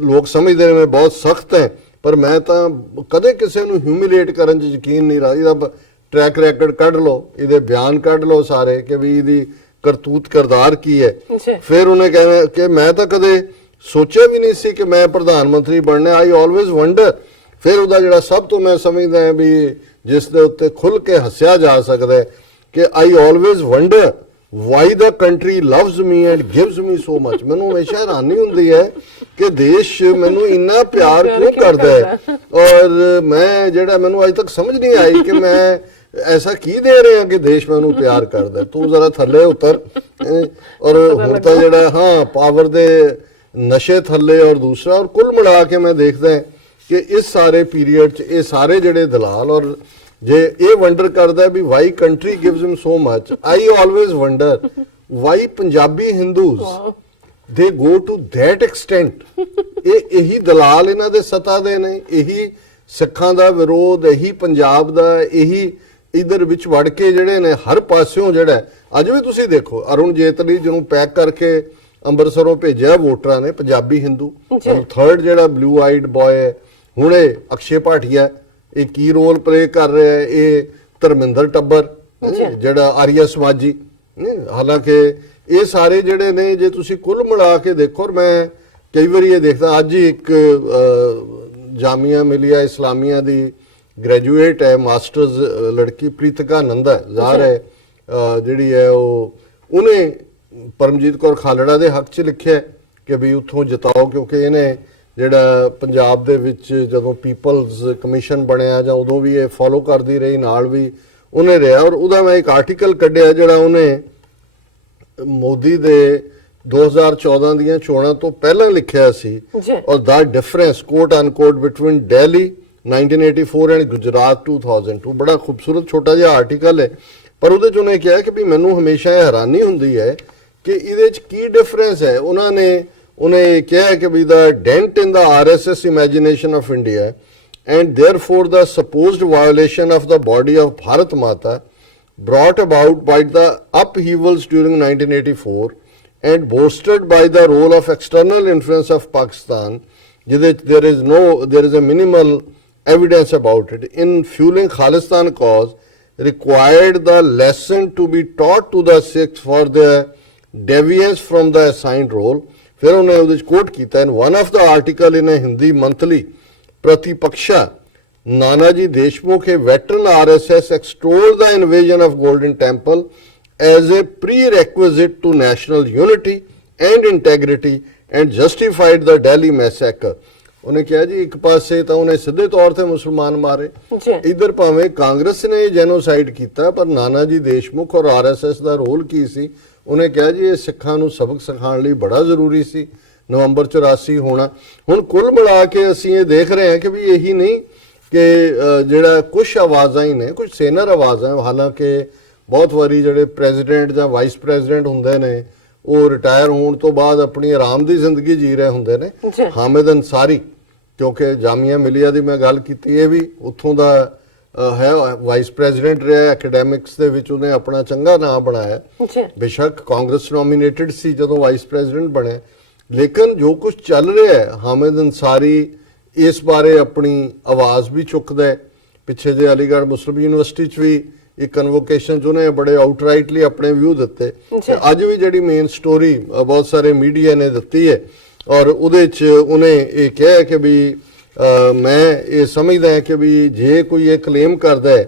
ਲੋਕ ਸਮਝਦੇ ਨੇ ਮੈਂ ਬਹੁਤ ਸਖਤ ਹੈ, ਪਰ ਮੈਂ ਤਾਂ ਕਦੇ ਕਿਸੇ ਨੂੰ ਹਿਊਮਿਲੇਟ ਕਰਨ 'ਚ ਯਕੀਨ ਨਹੀਂ ਰੱਖਦਾ। ਇਹਦਾ ਟਰੈਕ ਰੈਕਡ ਕੱਢ ਲਓ, ਇਹਦੇ ਬਿਆਨ ਕੱਢ ਲਓ ਸਾਰੇ ਕਿ ਵੀ ਇਹਦੀ ਕਰਤੂਤ ਕਰਦਾਰ ਕੀ ਹੈ। ਫਿਰ ਉਹਨੇ ਕਹਿਣਾ ਕਿ ਮੈਂ ਤਾਂ ਕਦੇ ਸੋਚਿਆ ਵੀ ਨਹੀਂ ਸੀ ਕਿ ਮੈਂ ਪ੍ਰਧਾਨ ਮੰਤਰੀ ਬਣਨਾ, ਆਈ ਆਲਵੇਜ਼ ਵੰਡਰ। ਫਿਰ ਉਹਦਾ ਜਿਹੜਾ ਸਭ ਤੋਂ ਮੈਂ ਸਮਝਦਾ ਹਾਂ ਵੀ ਜਿਸ ਦੇ ਉੱਤੇ ਖੁੱਲ ਕੇ ਹੱਸਿਆ ਜਾ ਸਕਦਾ ਹੈ ਕਿ I always wonder why the country loves me and gives me so much. ਮੈਨੂੰ ਹਮੇਸ਼ਾ ਹੈਰਾਨੀ ਹੁੰਦੀ ਹੈ ਕਿ ਦੇਸ਼ ਮੈਨੂੰ ਇੰਨਾ ਪਿਆਰ ਕਿਉਂ ਕਰਦਾ ਹੈ, ਔਰ ਮੈਂ ਜਿਹੜਾ ਮੈਨੂੰ ਅਜੇ ਤੱਕ ਸਮਝ ਨਹੀਂ ਆਈ ਕਿ ਮੈਂ ਐਸਾ ਕੀ ਦੇ ਰਿਹਾ ਕਿ ਦੇਸ਼ ਮੈਨੂੰ ਪਿਆਰ ਕਰਦਾ। ਤੂੰ ਜ਼ਰਾ ਥੱਲੇ ਉਤਰ। ਔਰ ਹੁਣ ਤਾਂ ਜਿਹੜਾ ਪਾਵਰ ਦੇ ਨਸ਼ੇ ਥੱਲੇ, ਔਰ ਦੂਸਰਾ, ਔਰ ਕੁੱਲ ਮਿਲਾ ਕੇ ਮੈਂ ਦੇਖਦਾ ਕਿ ਇਸ ਸਾਰੇ ਪੀਰੀਅਡ 'ਚ ਇਹ ਸਾਰੇ ਜਿਹੜੇ ਦਲਾਲ, ਔਰ ਜੇ ਇਹ ਵੰਡਰ ਕਰਦਾ ਵੀ why country gives him so much, I always wonder why Punjabi Hindus they go to that extent. ਇਹੀ ਦਲਾਲ ਇਹਨਾਂ ਦੇ ਸੱਤਾ ਦੇ ਨੇ, ਇਹੀ ਸਿੱਖਾਂ ਦਾ ਵਿਰੋਧ, ਇਹੀ ਪੰਜਾਬ ਦਾ, ਇਹੀ ਇਧਰ ਵਿੱਚ ਵੜ ਕੇ ਜਿਹੜੇ ਨੇ ਹਰ ਪਾਸਿਓਂ ਜਿਹੜਾ ਅੱਜ ਵੀ ਤੁਸੀਂ ਦੇਖੋ ਅਰੁਣ ਜੇਤਲੀ ਜਿਹਨੂੰ ਪੈਕ ਕਰਕੇ ਅੰਮ੍ਰਿਤਸਰੋਂ ਭੇਜਿਆ ਵੋਟਰਾਂ ਨੇ, ਪੰਜਾਬੀ ਹਿੰਦੂ, ਥਰਡ ਜਿਹੜਾ ਬਲੂ ਆਈਡ ਬॉय ਹੈ ਹੁਣੇ ਅਕਸ਼ੇ ਭਾਟੀਆ, ਇਹ ਕੀ ਰੋਲ ਪਲੇ ਕਰ ਰਿਹਾ ਹੈ, ਇਹ ਧਰਮਿੰਦਰ ਟੱਬਰ ਜਿਹੜਾ ਆਰੀਆ ਸਮਾਜੀ। ਹਾਲਾਂਕਿ ਇਹ ਸਾਰੇ ਜਿਹੜੇ ਨੇ ਜੇ ਤੁਸੀਂ ਕੁੱਲ ਮਿਲਾ ਕੇ ਦੇਖੋ, ਔਰ ਮੈਂ ਕਈ ਵਾਰੀ ਇਹ ਦੇਖਦਾ, ਅੱਜ ਹੀ ਇੱਕ ਜਾਮੀਆ ਮਿਲੀਆ ਇਸਲਾਮੀਆ ਦੀ ਗ੍ਰੈਜੂਏਟ ਹੈ, ਮਾਸਟਰਸ ਲੜਕੀ ਪ੍ਰੀਤਿਕਾ ਨੰਦਾ ਜ਼ਾਹਰ ਹੈ ਜਿਹੜੀ ਹੈ, ਉਹਨੇ ਪਰਮਜੀਤ ਕੌਰ ਖਾਲੜਾ ਦੇ ਹੱਕ 'ਚ ਲਿਖਿਆ ਕਿ ਵੀ ਉੱਥੋਂ ਜਿਤਾਓ, ਕਿਉਂਕਿ ਇਹਨੇ ਜਿਹੜਾ ਪੰਜਾਬ ਦੇ ਵਿੱਚ ਜਦੋਂ ਪੀਪਲਜ਼ ਕਮਿਸ਼ਨ ਬਣਿਆ ਜਾਂ ਉਦੋਂ ਵੀ ਇਹ ਫੋਲੋ ਕਰਦੀ ਰਹੀ, ਨਾਲ ਵੀ ਉਹਨੇ ਰਿਹਾ। ਔਰ ਉਹਦਾ ਮੈਂ ਇੱਕ ਆਰਟੀਕਲ ਕੱਢਿਆ ਜਿਹੜਾ ਉਹਨੇ ਮੋਦੀ ਦੇ 2014 ਦੀਆਂ ਚੋਣਾਂ ਤੋਂ ਪਹਿਲਾਂ ਲਿਖਿਆ ਸੀ, ਔਰ the difference quote unquote between Delhi 1984 and Gujarat 2002। ਬੜਾ ਖੂਬਸੂਰਤ ਛੋਟਾ ਜਿਹਾ ਆਰਟੀਕਲ ਹੈ, ਪਰ ਉਹਦੇ 'ਚ ਉਹਨੇ ਕਿਹਾ ਕਿ ਵੀ ਮੈਨੂੰ ਹਮੇਸ਼ਾ ਇਹ ਹੈਰਾਨੀ ਹੁੰਦੀ ਹੈ ਕਿ ਇਹਦੇ 'ਚ ਕੀ ਡਿਫਰੈਂਸ ਹੈ। ਉਹਨੇ ਕਿਹਾ ਕਿ ਵੀ the dent in the RSS imagination of India and therefore the supposed violation of the body of Bharat Mata brought about by the upheavals during 1984 and bolstered by the role of external influence of Pakistan, there is a minimal evidence about it, in fueling Khalistan cause required the lesson to be taught to the Sikhs for their deviance from the assigned role। फिर उन्हें उधर coat किया in one of the article in a Hindi monthly Pratipaksha, Nanaji Deshmukh, a veteran RSS, extolled the invasion of Golden Temple as a prerequisite to national unity and integrity and justified the Delhi massacre। ਉਹਨੇ ਕਿਹਾ ਜੀ ਇੱਕ ਪਾਸੇ ਤਾਂ ਉਹਨੇ ਸਿੱਧੇ ਤੌਰ ਤੇ ਮੁਸਲਮਾਨ ਮਾਰੇ, ਇਧਰ ਭਾਵੇਂ ਕਾਂਗਰਸ ਨੇ ਜੈਨੋਸਾਈਡ ਕੀਤਾ, ਪਰ ਨਾਨਾ ਜੀ ਦੇਸ਼ਮੁਖ ਔਰ RSS ਦਾ ਰੋਲ ਕੀ ਸੀ। ਉਹਨੇ ਕਿਹਾ ਜੀ ਇਹ ਸਿੱਖਾਂ ਨੂੰ ਸਬਕ ਸਿਖਾਉਣ ਲਈ ਬੜਾ ਜ਼ਰੂਰੀ ਸੀ ਨਵੰਬਰ 84 ਹੋਣਾ। ਹੁਣ ਕੁੱਲ ਮਿਲਾ ਕੇ ਅਸੀਂ ਇਹ ਦੇਖ ਰਹੇ ਹਾਂ ਕਿ ਵੀ ਇਹੀ ਨਹੀਂ ਕਿ ਜਿਹੜਾ ਕੁਝ ਆਵਾਜ਼ਾਂ ਹੀ ਨੇ, ਕੁਝ ਸੇਨਰ ਆਵਾਜ਼ਾਂ, ਹਾਲਾਂਕਿ ਬਹੁਤ ਵਾਰੀ ਜਿਹੜੇ ਪ੍ਰੈਜ਼ੀਡੈਂਟ ਜਾਂ ਵਾਈਸ ਪ੍ਰੈਜ਼ੀਡੈਂਟ ਹੁੰਦੇ ਨੇ ਉਹ ਰਿਟਾਇਰ ਹੋਣ ਤੋਂ ਬਾਅਦ ਆਪਣੀ ਆਰਾਮ ਦੀ ਜ਼ਿੰਦਗੀ ਜੀ ਰਹੇ ਹੁੰਦੇ ਨੇ। ਹਾਮਿਦ ਅੰਸਾਰੀ, ਕਿਉਂਕਿ ਜਾਮੀਆ ਮਿਲੀਆ ਦੀ ਮੈਂ ਗੱਲ ਕੀਤੀ, ਇਹ ਵੀ ਉੱਥੋਂ ਦਾ ਹੈ, ਵਾਈਸ ਪ੍ਰੈਜ਼ੀਡੈਂਟ ਰਿਹਾ ਐਕੈਡੈਮਿਕਸ ਦੇ ਵਿੱਚ, ਉਹਨੇ ਆਪਣਾ ਚੰਗਾ ਨਾਮ ਬਣਾਇਆ। ਬੇਸ਼ੱਕ ਕਾਂਗਰਸ ਨੋਮੀਨੇਟਡ ਸੀ ਜਦੋਂ ਵਾਈਸ ਪ੍ਰੈਜ਼ੀਡੈਂਟ ਬਣਿਆ, ਲੇਕਿਨ ਜੋ ਕੁਝ ਚੱਲ ਰਿਹਾ ਹੈ, ਹਾਮਿਦ ਅੰਸਾਰੀ ਇਸ ਬਾਰੇ ਆਪਣੀ ਆਵਾਜ਼ ਵੀ ਚੁੱਕਦਾ ਹੈ। ਪਿੱਛੇ ਜੇ ਅਲੀਗੜ੍ਹ ਮੁਸਲਿਮ ਯੂਨੀਵਰਸਿਟੀ 'ਚ ਵੀ ਇੱਕ ਕਨਵੋਕੇਸ਼ਨ 'ਚ ਉਹਨੇ ਬੜੇ ਆਊਟਰਾਈਟਲੀ ਆਪਣੇ ਵਿਊ ਦਿੱਤੇ। ਅੱਜ ਵੀ ਜਿਹੜੀ ਮੇਨ ਸਟੋਰੀ ਬਹੁਤ ਸਾਰੇ ਮੀਡੀਆ ਨੇ ਦਿੱਤੀ ਹੈ, ਔਰ ਉਹਦੇ 'ਚ ਉਹਨੇ ਇਹ ਕਿਹਾ ਕਿ ਵੀ ਮੈਂ ਇਹ ਸਮਝਦਾ ਹਾਂ ਕਿ ਵੀ ਜੇ ਕੋਈ ਇਹ ਕਲੇਮ ਕਰਦਾ ਹੈ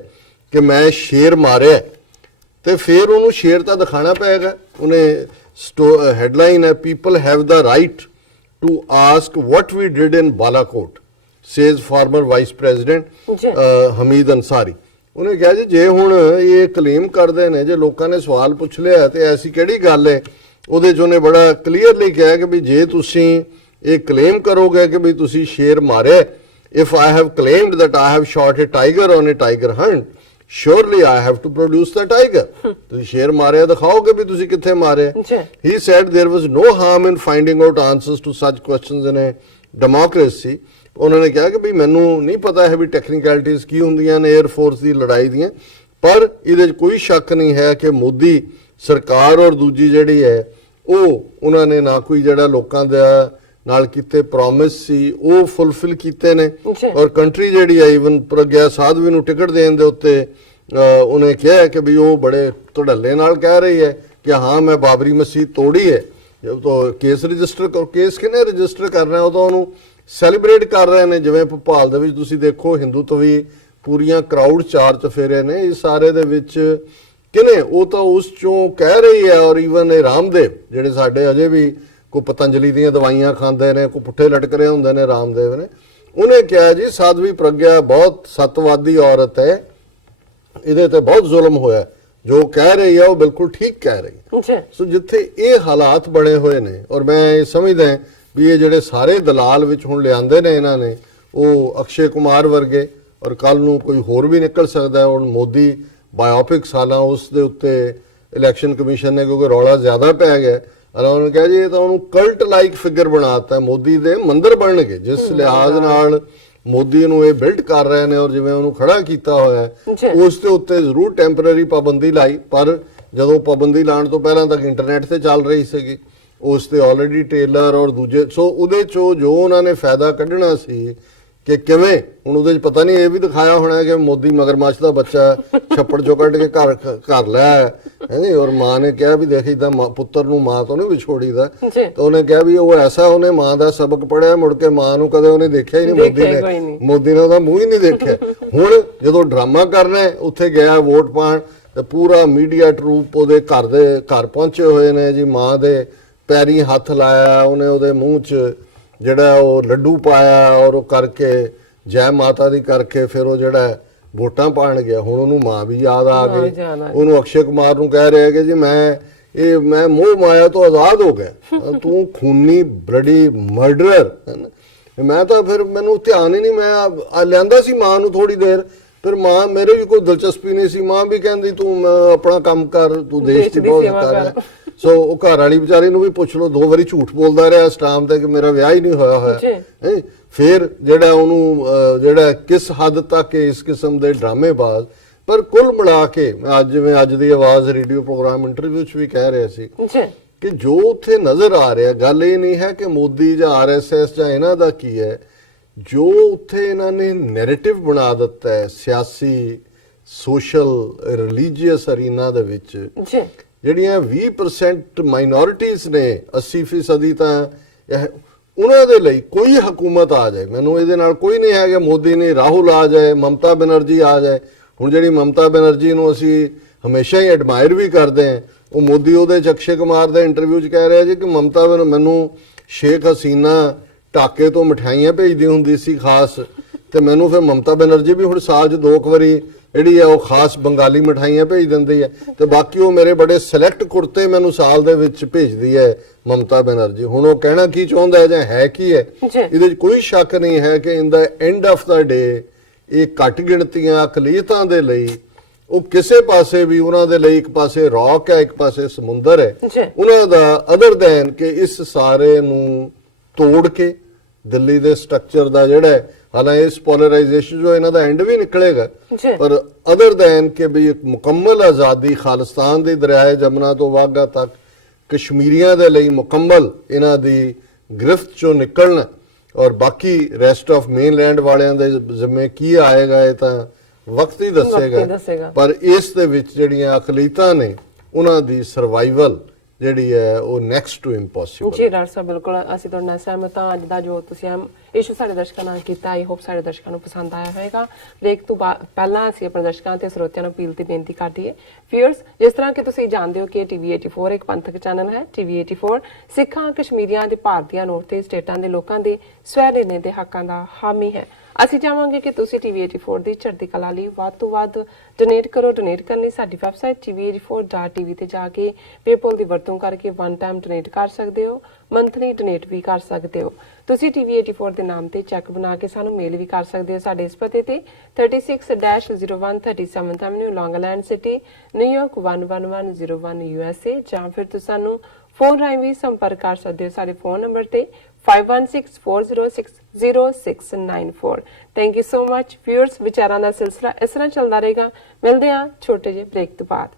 ਕਿ ਮੈਂ ਸ਼ੇਰ ਮਾਰਿਆ ਤੇ ਫਿਰ ਉਹਨੂੰ ਸ਼ੇਰ ਤਾਂ ਦਿਖਾਣਾ ਪਏਗਾ। ਉਹਨੇ ਹੈਡਲਾਈਨ ਹੈ, people have the right to ask what we did in Balakot, says former vice president Hamid Ansari. ਉਹਨੇ ਕਿਹਾ ਜੀ ਜੇ ਹੁਣ ਇਹ ਕਲੇਮ ਕਰਦੇ ਨੇ, ਜੇ ਲੋਕਾਂ ਨੇ ਸਵਾਲ ਪੁੱਛ ਲਿਆ ਤੇ ਐਸੀ ਕਿਹੜੀ ਗੱਲ ਹੈ। ਉਹਦੇ 'ਚ ਉਹਨੇ ਬੜਾ ਕਲੀਅਰਲੀ ਕਿਹਾ ਕਿ ਵੀ ਜੇ ਤੁਸੀਂ ਇਹ ਕਲੇਮ ਕਰੋਗੇ ਕਿ ਵੀ ਤੁਸੀਂ ਸ਼ੇਰ ਮਾਰਿਆ, if I have claimed that I have shot a tiger on a tiger hunt, surely I have to produce the tiger। ਤੁਸੀਂ ਸ਼ੇਰ ਮਾਰਿਆ ਦਿਖਾਓਗੇ ਵੀ ਤੁਸੀਂ ਕਿੱਥੇ ਮਾਰਿਆ। He said there was no harm in finding out answers to such questions in a democracy। ਉਹਨਾਂ ਨੇ ਕਿਹਾ ਕਿ ਵੀ ਮੈਨੂੰ ਨਹੀਂ ਪਤਾ ਹੈ ਵੀ ਟੈਕਨੀਕੈਲਿਟੀਜ਼ ਕੀ ਹੁੰਦੀਆਂ ਨੇ 에ਅਰ ਫੋਰਸ ਦੀ ਲੜਾਈ ਦੀਆਂ, ਪਰ ਇਹਦੇ 'ਚ ਕੋਈ ਸ਼ੱਕ ਨਹੀਂ ਹੈ ਕਿ ਮੋਦੀ ਸਰਕਾਰ ਔਰ ਦੂਜੀ ਜਿਹੜੀ ਹੈ ਉਹਨਾਂ ਨੇ ਨਾ ਕੋਈ ਜਿਹੜਾ ਲੋਕਾਂ ਦਾ ਨਾਲ ਕੀਤੇ ਪ੍ਰੋਮਿਸ ਸੀ ਉਹ ਫੁੱਲਫਿਲ ਕੀਤੇ ਨੇ। ਔਰ ਕੰਟਰੀ ਜਿਹੜੀ ਹੈ ਈਵਨ ਪ੍ਰਗਿਆ ਸਾਧਵੀ ਨੂੰ ਟਿਕਟ ਦੇਣ ਦੇ ਉੱਤੇ ਉਹਨੇ ਕਿਹਾ ਕਿ ਵੀ ਉਹ ਬੜੇ ਧੜੱਲੇ ਨਾਲ ਕਹਿ ਰਹੀ ਹੈ ਕਿ ਹਾਂ ਮੈਂ ਬਾਬਰੀ ਮਸਜਿਦ ਤੋੜੀ ਹੈ। ਜਦ ਤੋਂ ਕੇਸ ਕਿਹਨੇ ਰਜਿਸਟਰ ਕਰਨਾ, ਉਹ ਤਾਂ ਉਹਨੂੰ ਸੈਲੀਬ੍ਰੇਟ ਕਰ ਰਹੇ ਨੇ। ਜਿਵੇਂ ਭੋਪਾਲ ਦੇ ਵਿੱਚ ਤੁਸੀਂ ਦੇਖੋ ਹਿੰਦੂਤਵੀ ਪੂਰੀਆਂ ਕਰਾਊਡ ਚਾਰਜ ਫੇਰੇ ਨੇ, ਇਸ ਸਾਰੇ ਦੇ ਵਿੱਚ ਕਿਨੇ ਉਹ ਤਾਂ ਉਸ ਚੋਂ ਕਹਿ ਰਹੀ ਹੈ। ਔਰ ਈਵਨ ਇਹ ਰਾਮਦੇਵ ਜਿਹੜੇ ਸਾਡੇ ਅਜੇ ਵੀ ਕੋਈ ਪਤੰਜਲੀ ਦੀਆਂ ਦਵਾਈਆਂ ਖਾਂਦੇ ਨੇ, ਕੋਈ ਪੁੱਠੇ ਲਟਕ ਰਹੇ ਹੁੰਦੇ ਨੇ, ਰਾਮਦੇਵ ਨੇ ਉਹਨੇ ਕਿਹਾ ਜੀ ਸਾਧਵੀ ਪ੍ਰਗਿਆ ਬਹੁਤ ਸਤਵਾਦੀ ਔਰਤ ਹੈ, ਇਹਦੇ ਤੇ ਬਹੁਤ ਜ਼ੁਲਮ ਹੋਇਆ, ਜੋ ਕਹਿ ਰਹੀ ਹੈ ਉਹ ਬਿਲਕੁਲ ਠੀਕ ਕਹਿ ਰਹੀ ਹੈ। ਸੋ ਜਿੱਥੇ ਇਹ ਹਾਲਾਤ ਬਣੇ ਹੋਏ ਨੇ, ਔਰ ਮੈਂ ਇਹ ਸਮਝਦਾ ਵੀ ਇਹ ਜਿਹੜੇ ਸਾਰੇ ਦਲਾਲ ਵਿੱਚ ਹੁਣ ਲਿਆਂਦੇ ਨੇ ਇਹਨਾਂ ਨੇ, ਉਹ ਅਕਸ਼ੇ ਕੁਮਾਰ ਵਰਗੇ, ਔਰ ਕੱਲ ਨੂੰ ਕੋਈ ਹੋਰ ਵੀ ਨਿਕਲ ਸਕਦਾ ਹੈ। ਹੁਣ ਮੋਦੀ ਬਾਇਓਪਿਕ ਸਾਲਾਂ ਉਸ ਦੇ ਉੱਤੇ ਇਲੈਕਸ਼ਨ ਕਮਿਸ਼ਨ ਨੇ, ਕਿਉਂਕਿ ਰੌਲਾ ਜ਼ਿਆਦਾ ਪੈ ਗਿਆ, ਉਹਨਾਂ ਨੇ ਕਿਹਾ ਜੀ ਇਹ ਤਾਂ ਉਹਨੂੰ ਕਲਟ ਲਾਈਕ ਫਿਗਰ ਬਣਾਤਾ, ਮੋਦੀ ਦੇ ਮੰਦਰ ਬਣਨਗੇ ਜਿਸ ਲਿਹਾਜ਼ ਨਾਲ ਮੋਦੀ ਨੂੰ ਇਹ ਬਿਲਡ ਕਰ ਰਹੇ ਨੇ ਔਰ ਜਿਵੇਂ ਉਹਨੂੰ ਖੜਾ ਕੀਤਾ ਹੋਇਆ ਹੈ, ਉਸ ਦੇ ਉੱਤੇ ਜ਼ਰੂਰ ਟੈਂਪਰੇਰੀ ਪਾਬੰਦੀ ਲਾਈ। ਪਰ ਜਦੋਂ ਪਾਬੰਦੀ ਲਾਉਣ ਤੋਂ ਪਹਿਲਾਂ ਤੱਕ ਇੰਟਰਨੈਟ ਤੇ ਚੱਲ ਰਹੀ ਸੀਗੀ, ਉਸ ਤੇ ਆਲਰੇਡੀ ਟ੍ਰੇਲਰ ਔਰ ਦੂਜੇ, ਸੋ ਉਹਦੇ ਚੋਂ ਜੋ ਉਹਨਾਂ ਨੇ ਫਾਇਦਾ ਕੱਢਣਾ ਸੀ ਕਿ ਕਿਵੇਂ, ਹੁਣ ਉਹਦੇ ਚ ਪਤਾ ਨਹੀਂ ਇਹ ਵੀ ਦਿਖਾਇਆ ਹੋਣਾ ਕਿ ਮੋਦੀ ਮਗਰਮੱਛ ਦਾ ਬੱਚਾ ਛੱਪੜ ਚੋਂ ਕੱਢ ਕੇ ਘਰ ਲੈ ਹੈ, ਔਰ ਮਾਂ ਨੇ ਕਿਹਾ ਵੀ ਦੇਖ ਇਦਾਂ ਪੁੱਤਰ ਨੂੰ ਮਾਂ ਤੋਂ ਨਹੀਂ ਵਿਛੋੜੀਦਾ, ਤਾਂ ਉਹਨੇ ਕਿਹਾ ਵੀ ਉਹ ਐਸਾ, ਉਹਨੇ ਮਾਂ ਦਾ ਸਬਕ ਪੜਿਆ, ਮੁੜ ਕੇ ਮਾਂ ਨੂੰ ਕਦੇ ਉਹਨੇ ਦੇਖਿਆ ਹੀ ਨਹੀਂ, ਮੋਦੀ ਨੇ ਉਹਦਾ ਮੂੰਹ ਹੀ ਨਹੀਂ ਦੇਖਿਆ। ਹੁਣ ਜਦੋਂ ਡਰਾਮਾ ਕਰਨਾ ਹੈ, ਉੱਥੇ ਗਿਆ ਵੋਟ ਪਾਣ, ਤੇ ਪੂਰਾ ਮੀਡੀਆ ਟਰੂਪ ਉਹਦੇ ਘਰ ਪਹੁੰਚੇ ਹੋਏ ਨੇ ਜੀ, ਮਾਂ ਦੇ ਪੈਰੀ ਹੱਥ ਲਾਇਆ, ਉਹਨੇ ਉਹਦੇ ਮੂੰਹ 'ਚ ਜਿਹੜਾ ਉਹ ਲੱਡੂ ਪਾਇਆ ਔਰ ਉਹ ਕਰਕੇ ਜੈ ਮਾਤਾ ਦੀ ਕਰਕੇ ਫਿਰ ਉਹ ਜਿਹੜਾ ਵੋਟਾਂ ਪਾਣ ਗਿਆ। ਹੁਣ ਉਹਨੂੰ ਮਾਂ ਵੀ ਯਾਦ ਆ ਗਈ, ਉਹਨੂੰ ਅਕਸ਼ੇ ਕੁਮਾਰ ਨੂੰ ਕਹਿ ਰਿਹਾ ਕਿ ਜੀ ਮੈਂ ਮੋਹ ਮਾਇਆ ਤੋਂ ਆਜ਼ਾਦ ਹੋ ਗਿਆ, ਤੂੰ ਖੂਨੀ ਬਲੱਡੀ ਮਰਡਰਰ, ਮੈਂ ਤਾਂ ਫਿਰ ਮੈਨੂੰ ਧਿਆਨ ਹੀ ਨਹੀਂ, ਮੈਂ ਲਿਆਂਦਾ ਸੀ ਮਾਂ ਨੂੰ ਥੋੜੀ ਦੇਰ, ਫਿਰ ਮਾਂ ਮੇਰੇ ਵੀ ਕੋਈ ਦਿਲਚਸਪੀ ਨਹੀਂ ਸੀ, ਮਾਂ ਵੀ ਕਹਿੰਦੀ ਤੂੰ ਆਪਣਾ ਕੰਮ ਕਰ, ਤੂੰ ਦੇਸ਼ ਦੀ ਬਹੁਤ ਕਰ ਰਿਹਾ। ਸੋ ਉਹ ਘਰ ਵਾਲੀ ਵਿਚਾਰੀ ਨੂੰ ਵੀ ਪੁੱਛ ਲਓ, 2 ਵਾਰੀ ਝੂਠ ਬੋਲਦਾ ਰਿਹਾ ਸਟਾਮ ਤੇ ਕਿ ਮੇਰਾ ਵਿਆਹ ਹੀ ਨਹੀਂ ਹੋਇਆ ਫਿਰ ਜਿਹੜਾ ਉਹਨੂੰ ਜਿਹੜਾ ਕਿਸ ਹੱਦ ਤੱਕ ਇਸ ਕਿਸਮ ਦੇ ਡਰਾਮੇਬਾਜ਼। ਪਰ ਕੁੱਲ ਮਿਲਾ ਕੇ ਜਿਵੇਂ ਅੱਜ ਦੀ ਆਵਾਜ਼ ਰੇਡੀਓ ਪ੍ਰੋਗਰਾਮ ਇੰਟਰਵਿਊ 'ਚ ਵੀ ਕਹਿ ਰਿਹਾ ਸੀ ਕਿ ਜੋ ਉੱਥੇ ਨਜ਼ਰ ਆ ਰਿਹਾ, ਗੱਲ ਇਹ ਨਹੀਂ ਹੈ ਕਿ ਮੋਦੀ ਜਾਂ RSS ਜਾਂ ਇਹਨਾਂ ਦਾ ਕੀ ਹੈ, ਜੋ ਉੱਥੇ ਇਹਨਾਂ ਨੇ ਨੈਰੇਟਿਵ ਬਣਾ ਦਿੱਤਾ ਹੈ ਸਿਆਸੀ, ਸੋਸ਼ਲ, ਰਿਲੀਜੀਅਸ ਅਰੀਨਾ ਦੇ ਵਿੱਚ, ਜਿਹੜੀਆਂ 20% ਮਾਈਨੋਰਿਟੀਜ਼ ਨੇ, 80% ਤਾਂ ਉਹਨਾਂ ਦੇ ਲਈ ਕੋਈ ਹਕੂਮਤ ਆ ਜਾਏ, ਮੈਨੂੰ ਇਹਦੇ ਨਾਲ ਕੋਈ ਨਹੀਂ ਹੈ ਕਿ ਮੋਦੀ ਨੇ, ਰਾਹੁਲ ਆ ਜਾਏ, ਮਮਤਾ ਬੈਨਰਜੀ ਆ ਜਾਏ। ਹੁਣ ਜਿਹੜੀ ਮਮਤਾ ਬੈਨਰਜੀ ਨੂੰ ਅਸੀਂ ਹਮੇਸ਼ਾ ਹੀ ਐਡਮਾਇਰ ਵੀ ਕਰਦੇ ਹਾਂ, ਉਹ ਮੋਦੀ ਉਹਦੇ ਚ ਅਕਸ਼ੇ ਕੁਮਾਰ ਦੇ ਇੰਟਰਵਿਊ 'ਚ ਕਹਿ ਰਿਹਾ ਜੀ ਕਿ ਮਮਤਾ ਮੈਨੂੰ ਸ਼ੇਖ ਹਸੀਨਾ ਢਾਕੇ ਤੋਂ ਮਠਿਆਈਆਂ ਭੇਜਦੀ ਹੁੰਦੀ ਸੀ ਖਾਸ, ਤੇ ਮੈਨੂੰ ਫਿਰ ਮਮਤਾ ਬੈਨਰਜੀ ਵੀ ਹੁਣ ਸਾਲ 'ਚ 2 ਵਾਰੀ ਜਿਹੜੀ ਹੈ ਉਹ ਖਾਸ ਬੰਗਾਲੀ ਮਠਾਈਆਂ ਭੇਜ ਦਿੰਦੀ ਹੈ, ਤੇ ਬਾਕੀ ਉਹ ਮੇਰੇ ਬੜੇ ਸਿਲੈਕਟ ਕੁਰਤੇ ਮੈਨੂੰ ਸਾਲ ਦੇ ਵਿੱਚ ਭੇਜਦੀ ਹੈ ਮਮਤਾ ਬੈਨਰਜੀ। ਹੁਣ ਉਹ ਕਹਿਣਾ ਕੀ ਚਾਹੁੰਦਾ ਹੈ ਜਾਂ ਹੈ ਕੀ ਹੈ, ਇਹਦੇ 'ਚ ਕੋਈ ਸ਼ੱਕ ਨਹੀਂ ਹੈ ਕਿ ਇਨ ਦਾ ਐਂਡ ਆਫ ਦਾ ਡੇ ਇਹ ਘੱਟ ਗਿਣਤੀਆਂ ਅਕਲੀਅਤਾਂ ਦੇ ਲਈ ਉਹ ਕਿਸੇ ਪਾਸੇ ਵੀ, ਉਹਨਾਂ ਦੇ ਲਈ ਇੱਕ ਪਾਸੇ ਰੌਕ ਹੈ, ਇੱਕ ਪਾਸੇ ਸਮੁੰਦਰ ਹੈ, ਉਹਨਾਂ ਦਾ ਅਦਰ ਦੈਨ ਕਿ ਇਸ ਸਾਰੇ ਨੂੰ ਤੋੜ ਕੇ ਦਿੱਲੀ ਦੇ ਸਟਰਕਚਰ ਦਾ ਜਿਹੜਾ ਹੈ, ਹਾਲਾਂਕਿ ਇਸ ਪੋਲਰਾਈਜੇਸ਼ਨ ਜੋ ਇਹਨਾਂ ਦਾ ਐਂਡ ਵੀ ਨਿਕਲੇਗਾ, ਪਰ ਅਦਰ ਦੈਨ ਕਿ ਵੀ ਇੱਕ ਮੁਕੰਮਲ ਆਜ਼ਾਦੀ, ਖਾਲਿਸਤਾਨ ਦੇ ਦਰਿਆਏ ਜਮਨਾ ਤੋਂ ਵਾਘਾ ਤੱਕ ਕਸ਼ਮੀਰੀਆਂ ਦੇ ਲਈ ਮੁਕੰਮਲ ਇਹਨਾਂ ਦੀ ਗ੍ਰਿਫਤ ਚੋਂ ਨਿਕਲਣਾ, ਔਰ ਬਾਕੀ ਰੈਸਟ ਆਫ ਮੇਨਲੈਂਡ ਵਾਲਿਆਂ ਦੇ ਜ਼ਿੰਮੇ ਕੀ ਆਏਗਾ ਇਹ ਤਾਂ ਵਕਤ ਹੀ ਦੱਸੇਗਾ। ਪਰ ਇਸ ਦੇ ਵਿੱਚ ਜਿਹੜੀਆਂ ਅਕਲੀਤਾਂ ਨੇ ਉਹਨਾਂ ਦੀ ਸਰਵਾਈਵਲ ਜਿਹੜੀ ਹੈ ਉਹ ਨੈਕਸਟ ਟੂ ਇੰਪੋਸੀਬਲ। ਜੀ ਡਾਕਟਰ ਸਾਹਿਬ, ਬਿਲਕੁਲ ਅਸੀਂ ਤੁਹਾਡੇ ਨਾਲ ਸਹਿਮਤ ਹਾਂ। ਅੱਜ ਦਾ ਜੋ ਤੁਸੀਂ ਇਸ਼ੂ ਸਾਡੇ ਦਰਸ਼ਕਾਂ ਨਾਲ ਕੀਤਾ, ਆਈ ਹੋਪ ਸਾਡੇ ਦਰਸ਼ਕਾਂ ਨੂੰ ਪਸੰਦ ਆਇਆ ਹੋਵੇਗਾ। ਬ੍ਰੇਕ ਤੋਂ ਪਹਿਲਾਂ ਅਸੀਂ ਆਪਣੇ ਦਰਸ਼ਕਾਂ ਤੇ ਸਰੋਤਿਆਂ ਨੂੰ ਅਪੀਲ ਤੇ ਬੇਨਤੀ ਕਰਦੀ ਹੈ, ਵੀਅਰਸ, ਜਿਸ ਤਰ੍ਹਾਂ ਕਿ ਤੁਸੀਂ ਜਾਣਦੇ ਹੋ ਕਿ TV 84 ਇੱਕ ਪੰਥਕ ਚੈਨਲ ਹੈ। TV 84 ਸਿੱਖਾਂ, ਕਸ਼ਮੀਰੀਆਂ ਤੇ ਭਾਰਤੀਆਂ ਨੌਰਥ ਤੇ ਸਟੇਟਾਂ ਦੇ ਲੋਕਾਂ ਦੇ ਸਵੈ ਨਿਰਣੇ ਦੇ ਹੱਕਾਂ ਦਾ ਹਾਮੀ ਹੈ। ਅਸੀਂ ਚਾਹਾਂਗੇ ਕਿ ਤੁਸੀਂ TV 84 ਦੀ ਚੜ੍ਹਦੀ ਕਲਾ ਲਈ ਵੱਧ ਤੋਂ ਵੱਧ ਡੋਨੇਟ ਕਰੋ। ਡੋਨੇਟ ਕਰਨ ਲਈ ਸਾਡੀ ਵੈਬਸਾਈਟ tv84.tv ਤੇ ਜਾ ਕੇ ਪੇਪਲ ਦੀ ਵਰਤੋਂ ਕਰਕੇ 1 ਟਾਈਮ ਡੋਨੇਟ ਕਰ ਸਕਦੇ ਹੋ, ਮੰਥਲੀ ਡੋਨੇਟ ਵੀ ਕਰ ਸਕਦੇ ਹੋ। ਤੁਸੀਂ TV 84 ਦੇ ਨਾਮ ਤੇ ਚੈੱਕ ਬਣਾ ਕੇ ਸਾਨੂੰ ਮੇਲ ਵੀ ਕਰ ਸਕਦੇ ਹੋ ਸਾਡੇ ਇਸ ਪਤੇ ਤੇ 36-01 37th ਐਵਨਿਊ, ਲੌਂਗ ਆਈਲੈਂਡ ਸਿਟੀ, ਨਿਊਯਾਰਕ 11101 USA, ਜਾਂ ਫਿਰ ਤੁਸੀਂ ਸਾਨੂੰ ਫੋਨ ਰਾਹੀਂ ਵੀ ਸੰਪਰਕ ਕਰ ਸਕਦੇ ਹੋ ਸਾਡੇ ਫੋਨ ਨੰਬਰ ਤੇ 5164060694। Thank you so much viewers. ਵਿਚਾਰਾਂ ਦਾ ਸਿਲਸਿਲਾ ਇਸ ਤਰ੍ਹਾਂ ਚੱਲਦਾ ਰਹੇਗਾ। ਮਿਲਦੇ ਹਾਂ ਛੋਟੇ ਜਿਹੇ ਬ੍ਰੇਕ ਤੋਂ ਬਾਅਦ।